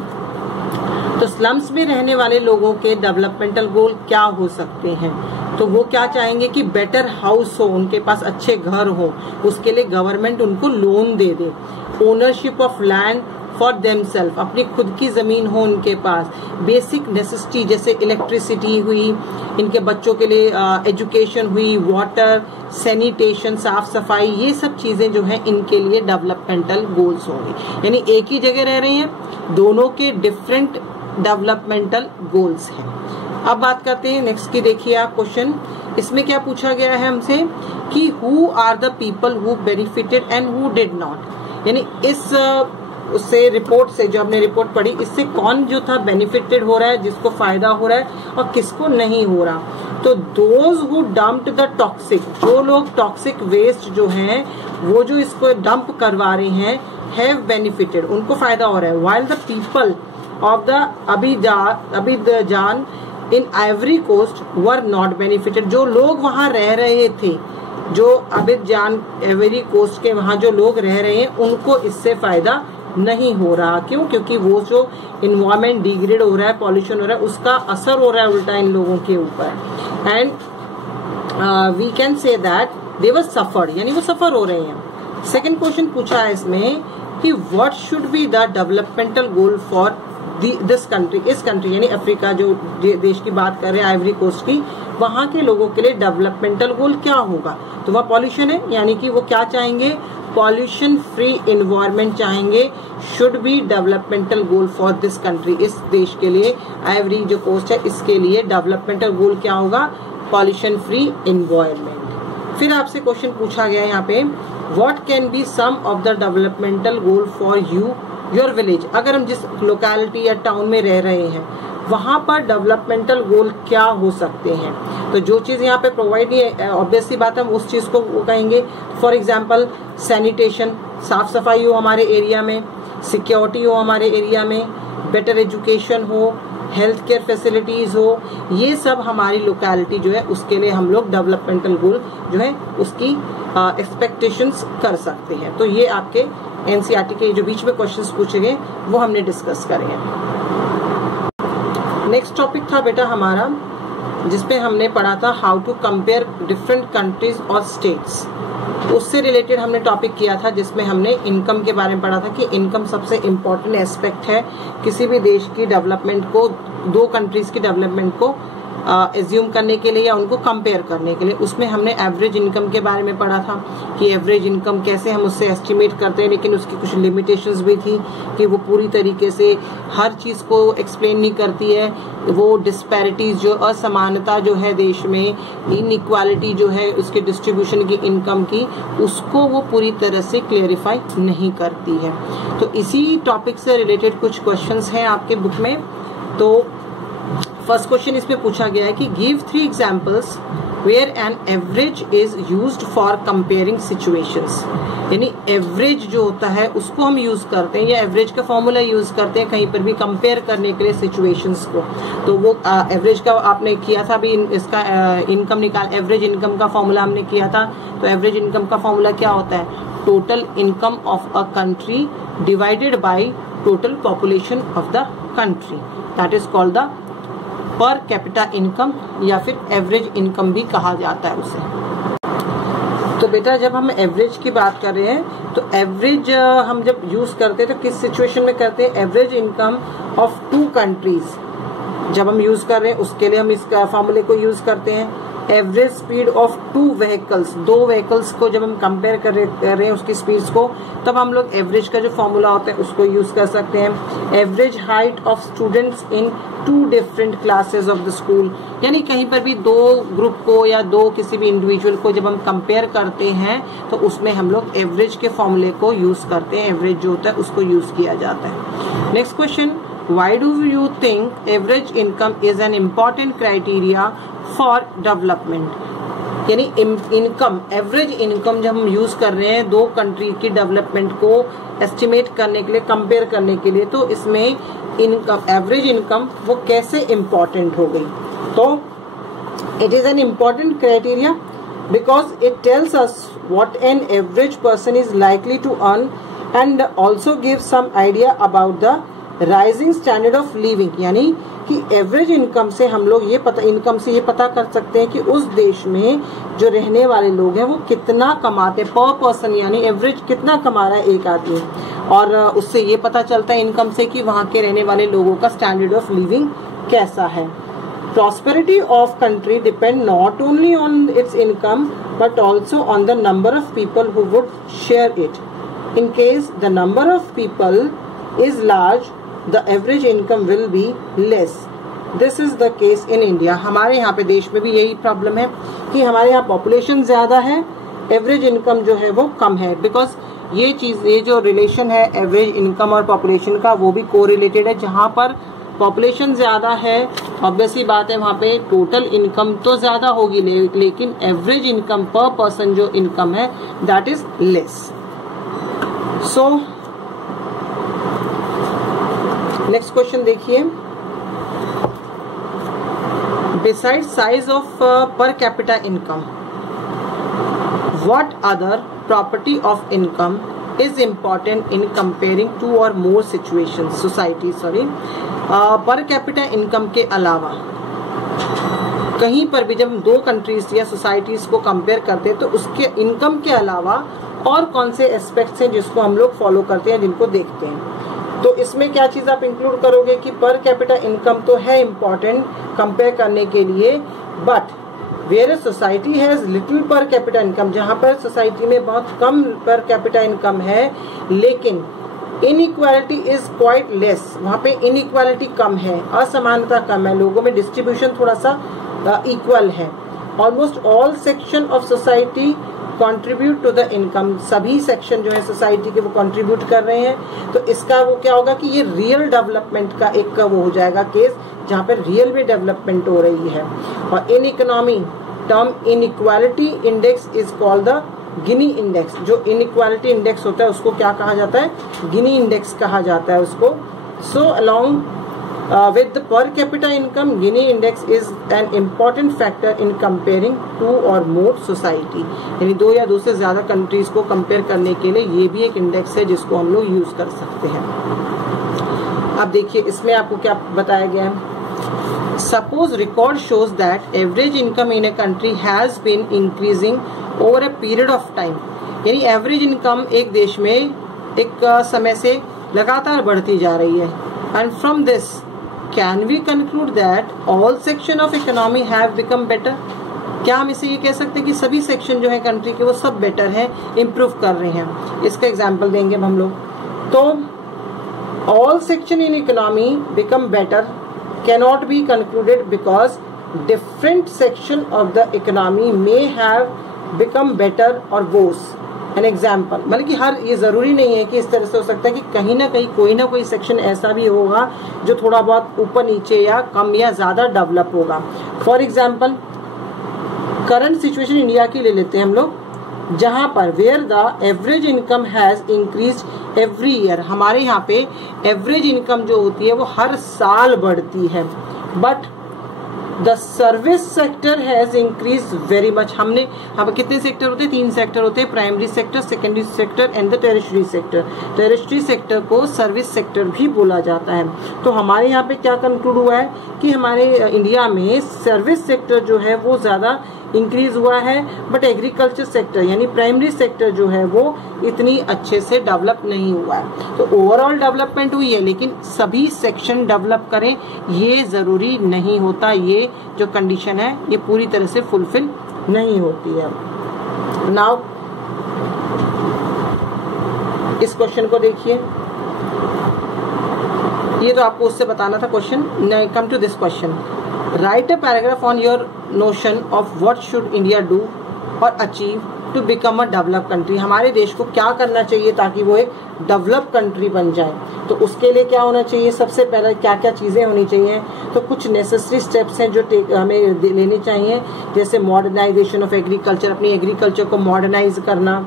तो स्लम्स में रहने वाले लोगों के डेवलपमेंटल गोल क्या हो सकते हैं। तो वो क्या चाहेंगे कि बेटर हाउस हो, उनके पास अच्छे घर हो, उसके लिए गवर्नमेंट उनको लोन दे दे। Ownership of land for themselves, अपनी खुद की जमीन हो उनके पास। बेसिक नेसेसिटी जैसे इलेक्ट्रिसिटी हुई, इनके बच्चों के लिए एजुकेशन हुई, वाटर, सैनिटेशन, साफ सफाई, ये सब चीजें जो है इनके लिए डेवलपमेंटल गोल्स होंगे। यानी एक ही जगह रह रही हैं, दोनों के डिफरेंट डेवलपमेंटल गोल्स हैं। अब बात करते हैं नेक्स्ट की। देखिए आप क्वेश्चन, इसमें क्या पूछा गया है हमसे कि who are the people who benefited and who did not. यानी इस उससे रिपोर्ट से, जो हमने रिपोर्ट पढ़ी, इससे कौन जो था बेनिफिटेड हो रहा है, जिसको फायदा हो रहा है, और किसको नहीं हो रहा। तो those who dumped the toxic, जो लोग टॉक्सिक वेस्ट जो हैं वो जो इसको डंप करवा रहे हैं, हैव बेनिफिटेड, उनको फायदा हो रहा है। While the people of the Abidjan in Ivory Coast were not benefited, जो लोग वहां रह रहे थे, जो अबिदजान आइवरी कोस्ट के वहां जो लोग रह रहे हैं, उनको इससे फायदा नहीं हो रहा। क्यों? क्योंकि वो जो इन्वायरमेंट डिग्रेड हो रहा है, पॉल्यूशन हो रहा है, उसका असर हो रहा है उल्टा इन लोगों के ऊपर। And we can say that they were suffered, यानी वो सफर हो रहे हैं। सेकेंड क्वेश्चन पूछा है इसमें कि what should be the developmental goal for this country, इस कंट्री यानी अफ्रीका जो देश की बात कर रहे हैं, आइवरी कोस्ट की, वहां के लोगों के लिए डेवलपमेंटल गोल क्या होगा। तो वह पॉल्यूशन है, यानी कि वो क्या चाहेंगे, पॉल्यूशन फ्री एनवायरनमेंट चाहेंगे। Should be developmental goal for this country, इस देश के लिए, आइवरी जो कोस्ट है इसके लिए डेवलपमेंटल गोल क्या होगा, पॉल्यूशन फ्री एनवायरनमेंट। फिर आपसे क्वेश्चन पूछा गया है यहाँ पे, what can be some of the developmental goal for you your village. अगर हम जिस लोकेलिटी या टाउन में रह रहे हैं वहां पर डेवलपमेंटल गोल क्या हो सकते हैं, तो जो चीज यहाँ पे प्रोवाइड नहीं है ऑब्वियसली बात हम उस चीज को कहेंगे। फॉर एग्जाम्पल सैनिटेशन, साफ सफाई हो हमारे एरिया में, सिक्योरिटी हो हमारे एरिया में, बेटर एजुकेशन हो, हेल्थ केयर फैसिलिटीज हो, ये सब हमारी लोकेलिटी जो है उसके लिए हम लोग डेवलपमेंटल गोल जो है उसकी एक्सपेक्टेशंस कर सकते हैं। तो ये आपके एनसीईआरटी के जो बीच में क्वेश्चंस पूछे गए वो हमने डिस्कस करेंगे। नेक्स्ट टॉपिक था बेटा हमारा जिसपे हमने पढ़ा था how to compare different countries और स्टेट्स। उससे रिलेटेड हमने टॉपिक किया था जिसमें हमने इनकम के बारे में पढ़ा था कि इनकम सबसे इम्पोर्टेंट एस्पेक्ट है किसी भी देश की डेवलपमेंट को, दो कंट्रीज की डेवलपमेंट को एज्यूम करने के लिए या उनको कंपेयर करने के लिए। उसमें हमने एवरेज इनकम के बारे में पढ़ा था कि एवरेज इनकम कैसे हम उससे एस्टिमेट करते हैं, लेकिन उसकी कुछ लिमिटेशंस भी थी कि वो पूरी तरीके से हर चीज को एक्सप्लेन नहीं करती है। वो डिस्पैरिटीज जो असमानता जो है देश में, इनइक्वालिटी जो है उसके डिस्ट्रीब्यूशन की इनकम की, उसको वो पूरी तरह से क्लियरिफाई नहीं करती है। तो इसी टॉपिक से रिलेटेड कुछ क्वेश्चंस हैं आपके बुक में। तो फर्स्ट क्वेश्चन इसमें पूछा गया है कि give 3 examples where an average is used for comparing situations. यानी एवरेज जो होता है उसको हम यूज करते हैं या एवरेज का फॉर्मूला यूज करते हैं कहीं पर भी कंपेयर करने के लिए सिचुएशंस को। तो वो एवरेज का आपने किया था भी, इसका इनकम निकाल, एवरेज इनकम का फॉर्मूला हमने किया था। तो एवरेज इनकम का फॉर्मूला क्या होता है, total income of a country divided by total population of the country, that is called the पर कैपिटा इनकम या फिर एवरेज इनकम भी कहा जाता है उसे। तो बेटा जब हम एवरेज की बात कर रहे हैं तो एवरेज हम जब यूज करते हैं तो किस सिचुएशन में करते हैं, एवरेज इनकम ऑफ 2 कंट्रीज जब हम यूज कर रहे हैं उसके लिए हम इस फॉर्मूले को यूज करते हैं। Average speed of 2 vehicles, 2 vehicles को जब हम कंपेयर कर रहे हैं उसकी स्पीड्स को, तब हम लोग एवरेज का जो फॉर्मूला होता है उसको यूज कर सकते हैं। Average height of students in 2 different classes of the school, यानी कहीं पर भी 2 ग्रुप को या 2 किसी भी इंडिविजुअल को जब हम कंपेयर करते हैं तो उसमें हम लोग एवरेज के फॉर्मूले को यूज करते हैं, एवरेज जो होता है उसको यूज किया जाता है। Next question, why do you think average income is an important criteria for development? यानी इनकम, एवरेज इनकम जब हम यूज कर रहे हैं 2 कंट्री की डेवलपमेंट को एस्टिमेट करने के लिए, कंपेयर करने के लिए, तो इसमें इनकम, एवरेज इनकम वो कैसे इम्पोर्टेंट हो गई। तो it is an important criteria because it tells us what an average person is likely to earn and also give some idea about the rising standard of living. यानी कि average income से हम लोग ये पता कर सकते हैं कि उस देश में जो रहने वाले लोग हैं वो कितना कमाते हैं पर पर्सन, यानी एवरेज कितना कमा रहा है एक आदमी, और उससे ये पता चलता है इनकम से कि वहाँ के रहने वाले लोगों का स्टैंडर्ड ऑफ लिविंग कैसा है। Prosperity of country depend not only on its income but also on the number of people who would share it. In case the number of people is large, the average income will be less. This is the case in India. हमारे यहाँ पे देश में भी यही problem है कि हमारे यहाँ पॉपुलेशन ज्यादा है, एवरेज इनकम जो है वो कम है। बिकॉज ये जो रिलेशन है एवरेज इनकम और पॉपुलेशन का वो भी कोरिलेटेड है। जहाँ पर पॉपुलेशन ज्यादा है ऑब्वियसली बात है वहाँ पे टोटल इनकम तो ज्यादा होगी, लेकिन एवरेज इनकम पर पर्सन जो इनकम है that is less. So next question देखिए, beside size of per capita income what other property of income is important in comparing 2 or more situations society पर capita income के अलावा कहीं पर भी जब हम 2 कंट्रीज या सोसाइटीज को कंपेयर करते हैं तो उसके इनकम के अलावा और कौन से एस्पेक्ट्स हैं जिसको हम लोग फॉलो करते हैं, जिनको देखते हैं। तो इसमें क्या चीज आप इंक्लूड करोगे कि पर कैपिटा इनकम तो है इम्पोर्टेंट कंपेयर करने के लिए, but where society has little per capita income, जहां पर सोसाइटी में बहुत कम पर कैपिटा इनकम है लेकिन इनइक्वालिटी इज क्वाइट लेस, वहां पे इनइक्वालिटी कम है, असमानता कम है, लोगों में डिस्ट्रीब्यूशन थोड़ा सा इक्वल है, almost all section of society contribute to the income, सभी सेक्शन जो है सोसाइटी के वो कंट्रीब्यूट कर रहे हैं। तो इसका वो क्या होगा कि ये रियल डेवलपमेंट का एक वो हो जाएगा केस, जहाँ पे रियल में डेवलपमेंट हो रही है। और in economy term inequality index is called the Gini index. जो इनइक्वालिटी इंडेक्स होता है उसको क्या कहा जाता है? गिनी इंडेक्स कहा जाता है उसको। So along with the per capita income, Gini index is an important factor in comparing two or more society। यानी दो या दो से ज्यादा कंट्रीज को कंपेयर करने के लिए ये भी एक इंडेक्स है जिसको हम लोग यूज कर सकते हैं। अब देखिए इसमें आपको क्या बताया गया है। Suppose record shows that average income in a country has been increasing over a period of time. यानी एवरेज इनकम एक देश में एक समय से लगातार बढ़ती जा रही है। And from this can we conclude that all section of economy have become better. क्या हम इसे ये कह सकते हैं कि सभी सेक्शन जो है कंट्री के वो सब बेटर है, इम्प्रूव कर रहे हैं? इसका एग्जाम्पल देंगे हम लोग। तो all section in economy become better cannot be concluded because different section of the economy may have become better और वर्स। एन एग्जाम्पल, मतलब कि हर ये जरूरी नहीं है कि इस तरह से हो सकता है कि कहीं ना कोई सेक्शन ऐसा भी होगा जो थोड़ा बहुत ऊपर नीचे या कम या ज्यादा डेवलप होगा। For example current situation India की ले लेते हैं हम लोग, जहां पर where the average income has increase every year. हमारे यहाँ पे एवरेज इनकम जो होती है वो हर साल बढ़ती है, but the service sector has increase very much. हमने यहाँ पर कितने सेक्टर होते हैं? 3 सेक्टर होते हैं, primary sector, secondary sector and the territory sector. Territory sector को सर्विस सेक्टर भी बोला जाता है। तो हमारे यहाँ पे क्या कंक्लूड हुआ है कि हमारे इंडिया में सर्विस सेक्टर जो है वो ज्यादा इंक्रीज हुआ है, बट एग्रीकल्चर सेक्टर यानी प्राइमरी सेक्टर जो है वो इतनी अच्छे से डेवलप नहीं हुआ है। तो ओवरऑल डेवलपमेंट हुई है, लेकिन सभी सेक्शन डेवलप करें ये जरूरी नहीं होता। ये जो कंडीशन है ये पूरी तरह से फुलफिल नहीं होती है। नाउ इस क्वेश्चन को देखिए, ये तो आपको उससे बताना था question. Come to this question, write a paragraph on your notion of what should India do or achieve to become a developed country। हमारे देश को क्या करना चाहिए ताकि वो एक डेवलप कंट्री बन जाए। तो उसके लिए क्या होना चाहिए? सबसे पहले क्या क्या चीजें होनी चाहिए? तो कुछ नेसेसरी स्टेप्स हैं जो हमें लेने चाहिए, जैसे मॉडर्नाइजेशन ऑफ एग्रीकल्चर, अपनी एग्रीकल्चर को मॉडर्नाइज करना,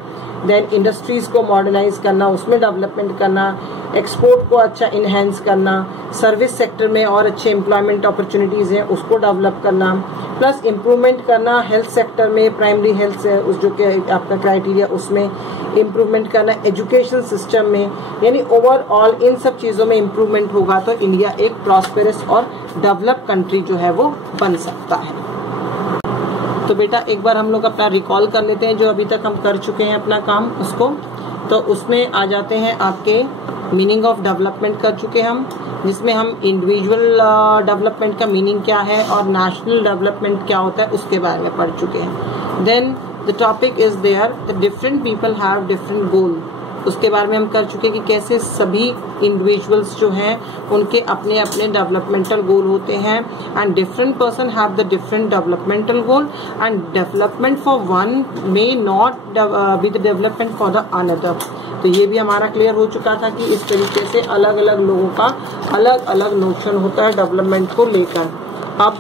देन इंडस्ट्रीज को मॉडर्नाइज करना, उसमें डेवलपमेंट करना, एक्सपोर्ट को अच्छा इनहेंस करना, सर्विस सेक्टर में और अच्छे एम्प्लॉयमेंट अपॉर्चुनिटीज हैं उसको डेवलप करना, प्लस इम्प्रूवमेंट करना हेल्थ सेक्टर में, प्राइमरी हेल्थ उस जो कि आपका क्राइटेरिया उसमें इम्प्रूवमेंट करना, एजुकेशन सिस्टम में, यानी ओवरऑल इन सब चीजों में इम्प्रूवमेंट होगा तो इंडिया एक प्रॉस्पेरस और डेवलप कंट्री जो है वो बन सकता है। तो बेटा एक बार हम लोग अपना रिकॉल कर लेते हैं जो अभी तक हम कर चुके हैं अपना काम उसको। तो उसमें आ जाते हैं आपके मीनिंग ऑफ डेवलपमेंट कर चुके हम, जिसमें हम इंडिविजुअल डेवलपमेंट का मीनिंग क्या है और नेशनल डेवलपमेंट क्या होता है उसके बारे में पढ़ चुके हैं। Then the topic is there the different people have different goal, उसके बारे में हम कर चुके कि कैसे सभी इंडिविजुअल्स जो हैं उनके अपने अपने डेवलपमेंटल गोल होते हैं, and different person have the different developmental goal, and development for one may not be the development for the another. तो ये भी हमारा क्लियर हो चुका था कि इस तरीके से अलग अलग लोगों का अलग अलग नोशन होता है डेवलपमेंट को लेकर। अब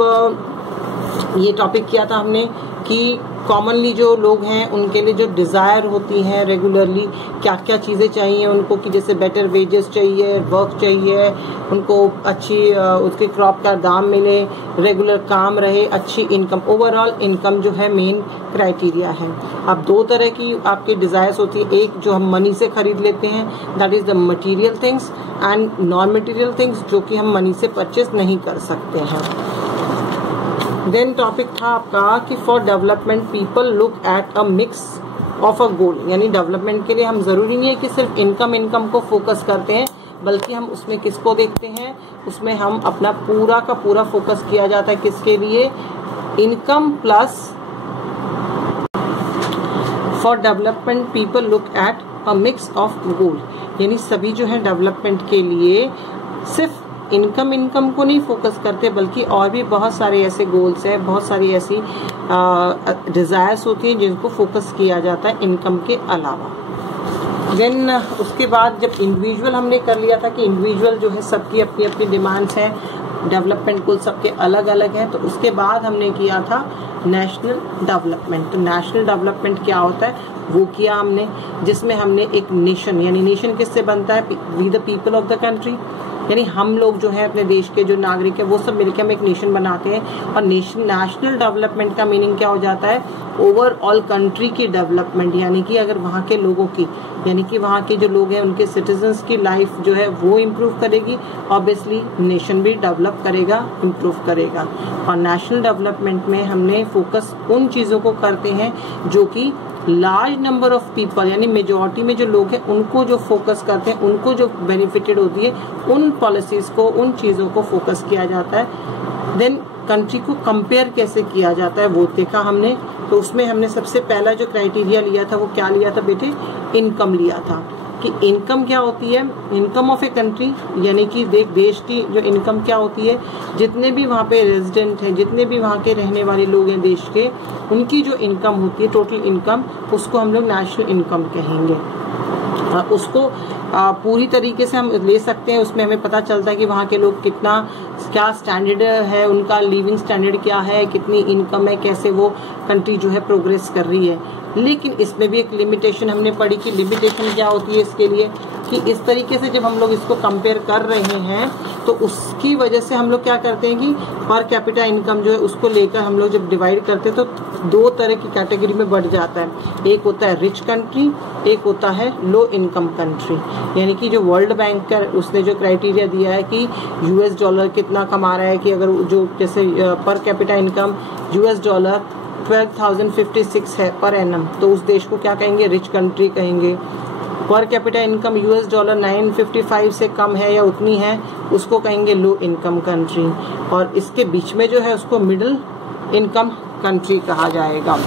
ये टॉपिक किया था हमने कि कॉमनली जो लोग हैं उनके लिए जो डिजायर होती है रेगुलरली क्या क्या चीजें चाहिए उनको, कि जैसे बेटर वेजेस चाहिए, वर्क चाहिए, उनको अच्छी उसके क्रॉप का दाम मिले, रेगुलर काम रहे, अच्छी इनकम, ओवरऑल इनकम जो है मेन क्राइटेरिया है। अब दो तरह की आपकी डिजायर्स होती है, एक जो हम मनी से खरीद लेते हैं that is the material things, and non material things जो कि हम मनी से परचेज नहीं कर सकते हैं। देन टॉपिक था आपका कि for development people look at a mix of a goal, यानी डेवलपमेंट के लिए हम जरूरी नहीं है कि सिर्फ इनकम को फोकस करते हैं, बल्कि हम उसमें किसको देखते हैं, उसमें हम अपना पूरा का पूरा फोकस किया जाता है किसके लिए, income plus for development people look at a mix of goal, यानी सभी जो है डेवलपमेंट के लिए सिर्फ इनकम को नहीं फोकस करते, बल्कि और भी बहुत सारे ऐसे गोल्स हैं, बहुत सारी ऐसी डिजायर्स होती हैं जिनको फोकस किया जाता है इनकम के अलावा। देन उसके बाद जब इंडिविजुअल हमने कर लिया था कि इंडिविजुअल जो है सबकी अपनी अपनी डिमांड्स हैं, डेवलपमेंट गोल सबके अलग अलग हैं, तो उसके बाद हमने किया था नेशनल डेवलपमेंट। तो नेशनल डेवलपमेंट क्या होता है वो किया हमने, जिसमें हमने एक नेशन, यानी नेशन किससे बनता है, we the people of the country, यानी हम लोग जो है अपने देश के जो नागरिक है वो सब मिलकर हम एक नेशन बनाते हैं। और नेशनल डेवलपमेंट का मीनिंग क्या हो जाता है, ओवरऑल कंट्री की डेवलपमेंट, यानी कि अगर वहाँ के लोगों की, यानी कि वहाँ के जो लोग हैं उनके सिटीजन्स की लाइफ जो है वो इम्प्रूव करेगी, ऑब्वियसली नेशन भी डेवलप करेगा, इम्प्रूव करेगा। और नेशनल डेवलपमेंट में हमने फोकस उन चीज़ों को करते हैं जो कि लार्ज नंबर ऑफ पीपल, यानी मेजॉरिटी में जो लोग हैं उनको जो फोकस करते हैं, उनको जो बेनिफिटेड होती है, उन पॉलिसीज को, उन चीज़ों को फोकस किया जाता है। देन कंट्री को कंपेयर कैसे किया जाता है वो देखा हमने। तो उसमें हमने सबसे पहला जो क्राइटेरिया लिया था वो क्या लिया था बेटे, इनकम लिया था कि इनकम क्या होती है, इनकम ऑफ ए कंट्री, यानी कि देश की जो इनकम क्या होती है, जितने भी वहाँ पे रेजिडेंट हैं, जितने भी वहाँ के रहने वाले लोग हैं देश के, उनकी जो इनकम होती है, टोटल इनकम, उसको हम लोग नेशनल इनकम कहेंगे। उसको पूरी तरीके से हम ले सकते हैं, उसमें हमें पता चलता है कि वहाँ के लोग कितना, क्या स्टैंडर्ड है, उनका लिविंग स्टैंडर्ड क्या है, कितनी इनकम है, कैसे वो कंट्री जो है प्रोग्रेस कर रही है। लेकिन इसमें भी एक लिमिटेशन हमने पढ़ी कि लिमिटेशन क्या होती है इसके लिए, कि इस तरीके से जब हम लोग इसको कंपेयर कर रहे हैं तो उसकी वजह से हम लोग क्या करते हैं कि पर कैपिटा इनकम जो है उसको लेकर हम लोग जब डिवाइड करते हैं तो दो तरह की कैटेगरी में बढ़ जाता है। एक होता है रिच कंट्री, एक होता है लो इनकम कंट्री। यानी कि जो वर्ल्ड बैंक का उसने जो क्राइटेरिया दिया है कि यूएस डॉलर कितना कमा रहा है, कि अगर जो जैसे पर कैपिटा इनकम यूएस डॉलर 12,056 है पर एनम, तो उस देश को क्या कहेंगे, रिच कंट्री कहेंगे। पर कैपिटा इनकम यूएस डॉलर 955 से कम है या उतनी है, उसको कहेंगे लो इनकम कंट्री। और इसके बीच में जो है उसको मिडिल इनकम कंट्री कहा जाएगा।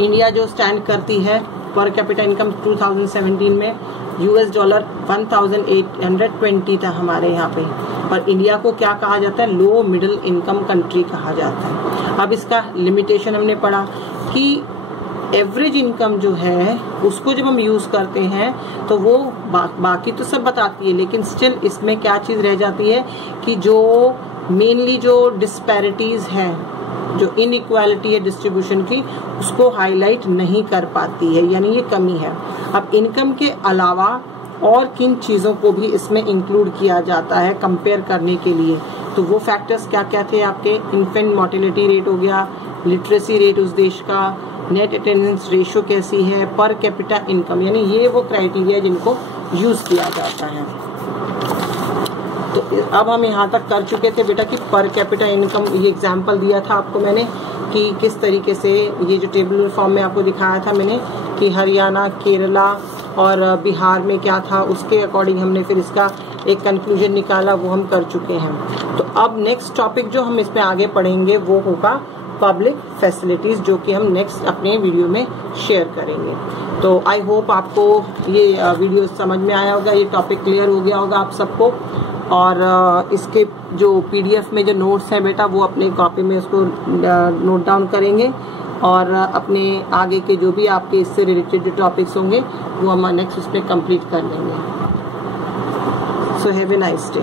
इंडिया जो स्टैंड करती है पर कैपिटा इनकम 2017 में यूएस डॉलर 1820 था हमारे यहाँ पे, पर इंडिया को क्या कहा जाता है, लो मिडिल इनकम कंट्री कहा जाता है। अब इसका लिमिटेशन हमने पढ़ा कि एवरेज इनकम जो है उसको जब हम यूज करते हैं तो वो बाकी तो सब बताती है, लेकिन स्टिल इसमें क्या चीज रह जाती है कि जो मेनली जो डिस्पैरिटीज हैं, जो इनइक्वालिटी है डिस्ट्रीब्यूशन की, उसको हाईलाइट नहीं कर पाती है, यानी ये कमी है। अब इनकम के अलावा और किन चीजों को भी इसमें इंक्लूड किया जाता है कंपेयर करने के लिए, तो वो फैक्टर्स क्या क्या थे आपके, इन्फेंट मोर्टेलिटी रेट हो गया, लिटरेसी रेट उस देश का, नेट अटेंडेंस रेशियो कैसी है, पर कैपिटा इनकम, यानी ये वो क्राइटेरिया जिनको यूज किया जाता है। तो अब हम यहाँ तक कर चुके थे बेटा कि पर कैपिटा इनकम, ये एग्जांपल दिया था आपको मैंने कि किस तरीके से, ये जो टेबल फॉर्म में आपको दिखाया था मैंने कि हरियाणा, केरला और बिहार में क्या था, उसके अकॉर्डिंग हमने फिर इसका एक कंक्लूजन निकाला, वो हम कर चुके हैं। तो अब नेक्स्ट टॉपिक जो हम इसमें आगे पढ़ेंगे वो होगा पब्लिक फैसिलिटीज, जो कि हम नेक्स्ट अपने वीडियो में शेयर करेंगे। तो आई होप आपको ये वीडियो समझ में आया होगा, ये टॉपिक क्लियर हो गया होगा आप सबको। और इसके जो पीडीएफ में जो नोट्स हैं बेटा वो अपने कॉपी में उसको नोट डाउन करेंगे, और अपने आगे के जो भी आपके इससे रिलेटेड जो टॉपिक्स होंगे वो हम नेक्स्ट उसमें कंप्लीट कर लेंगे। So have a nice day.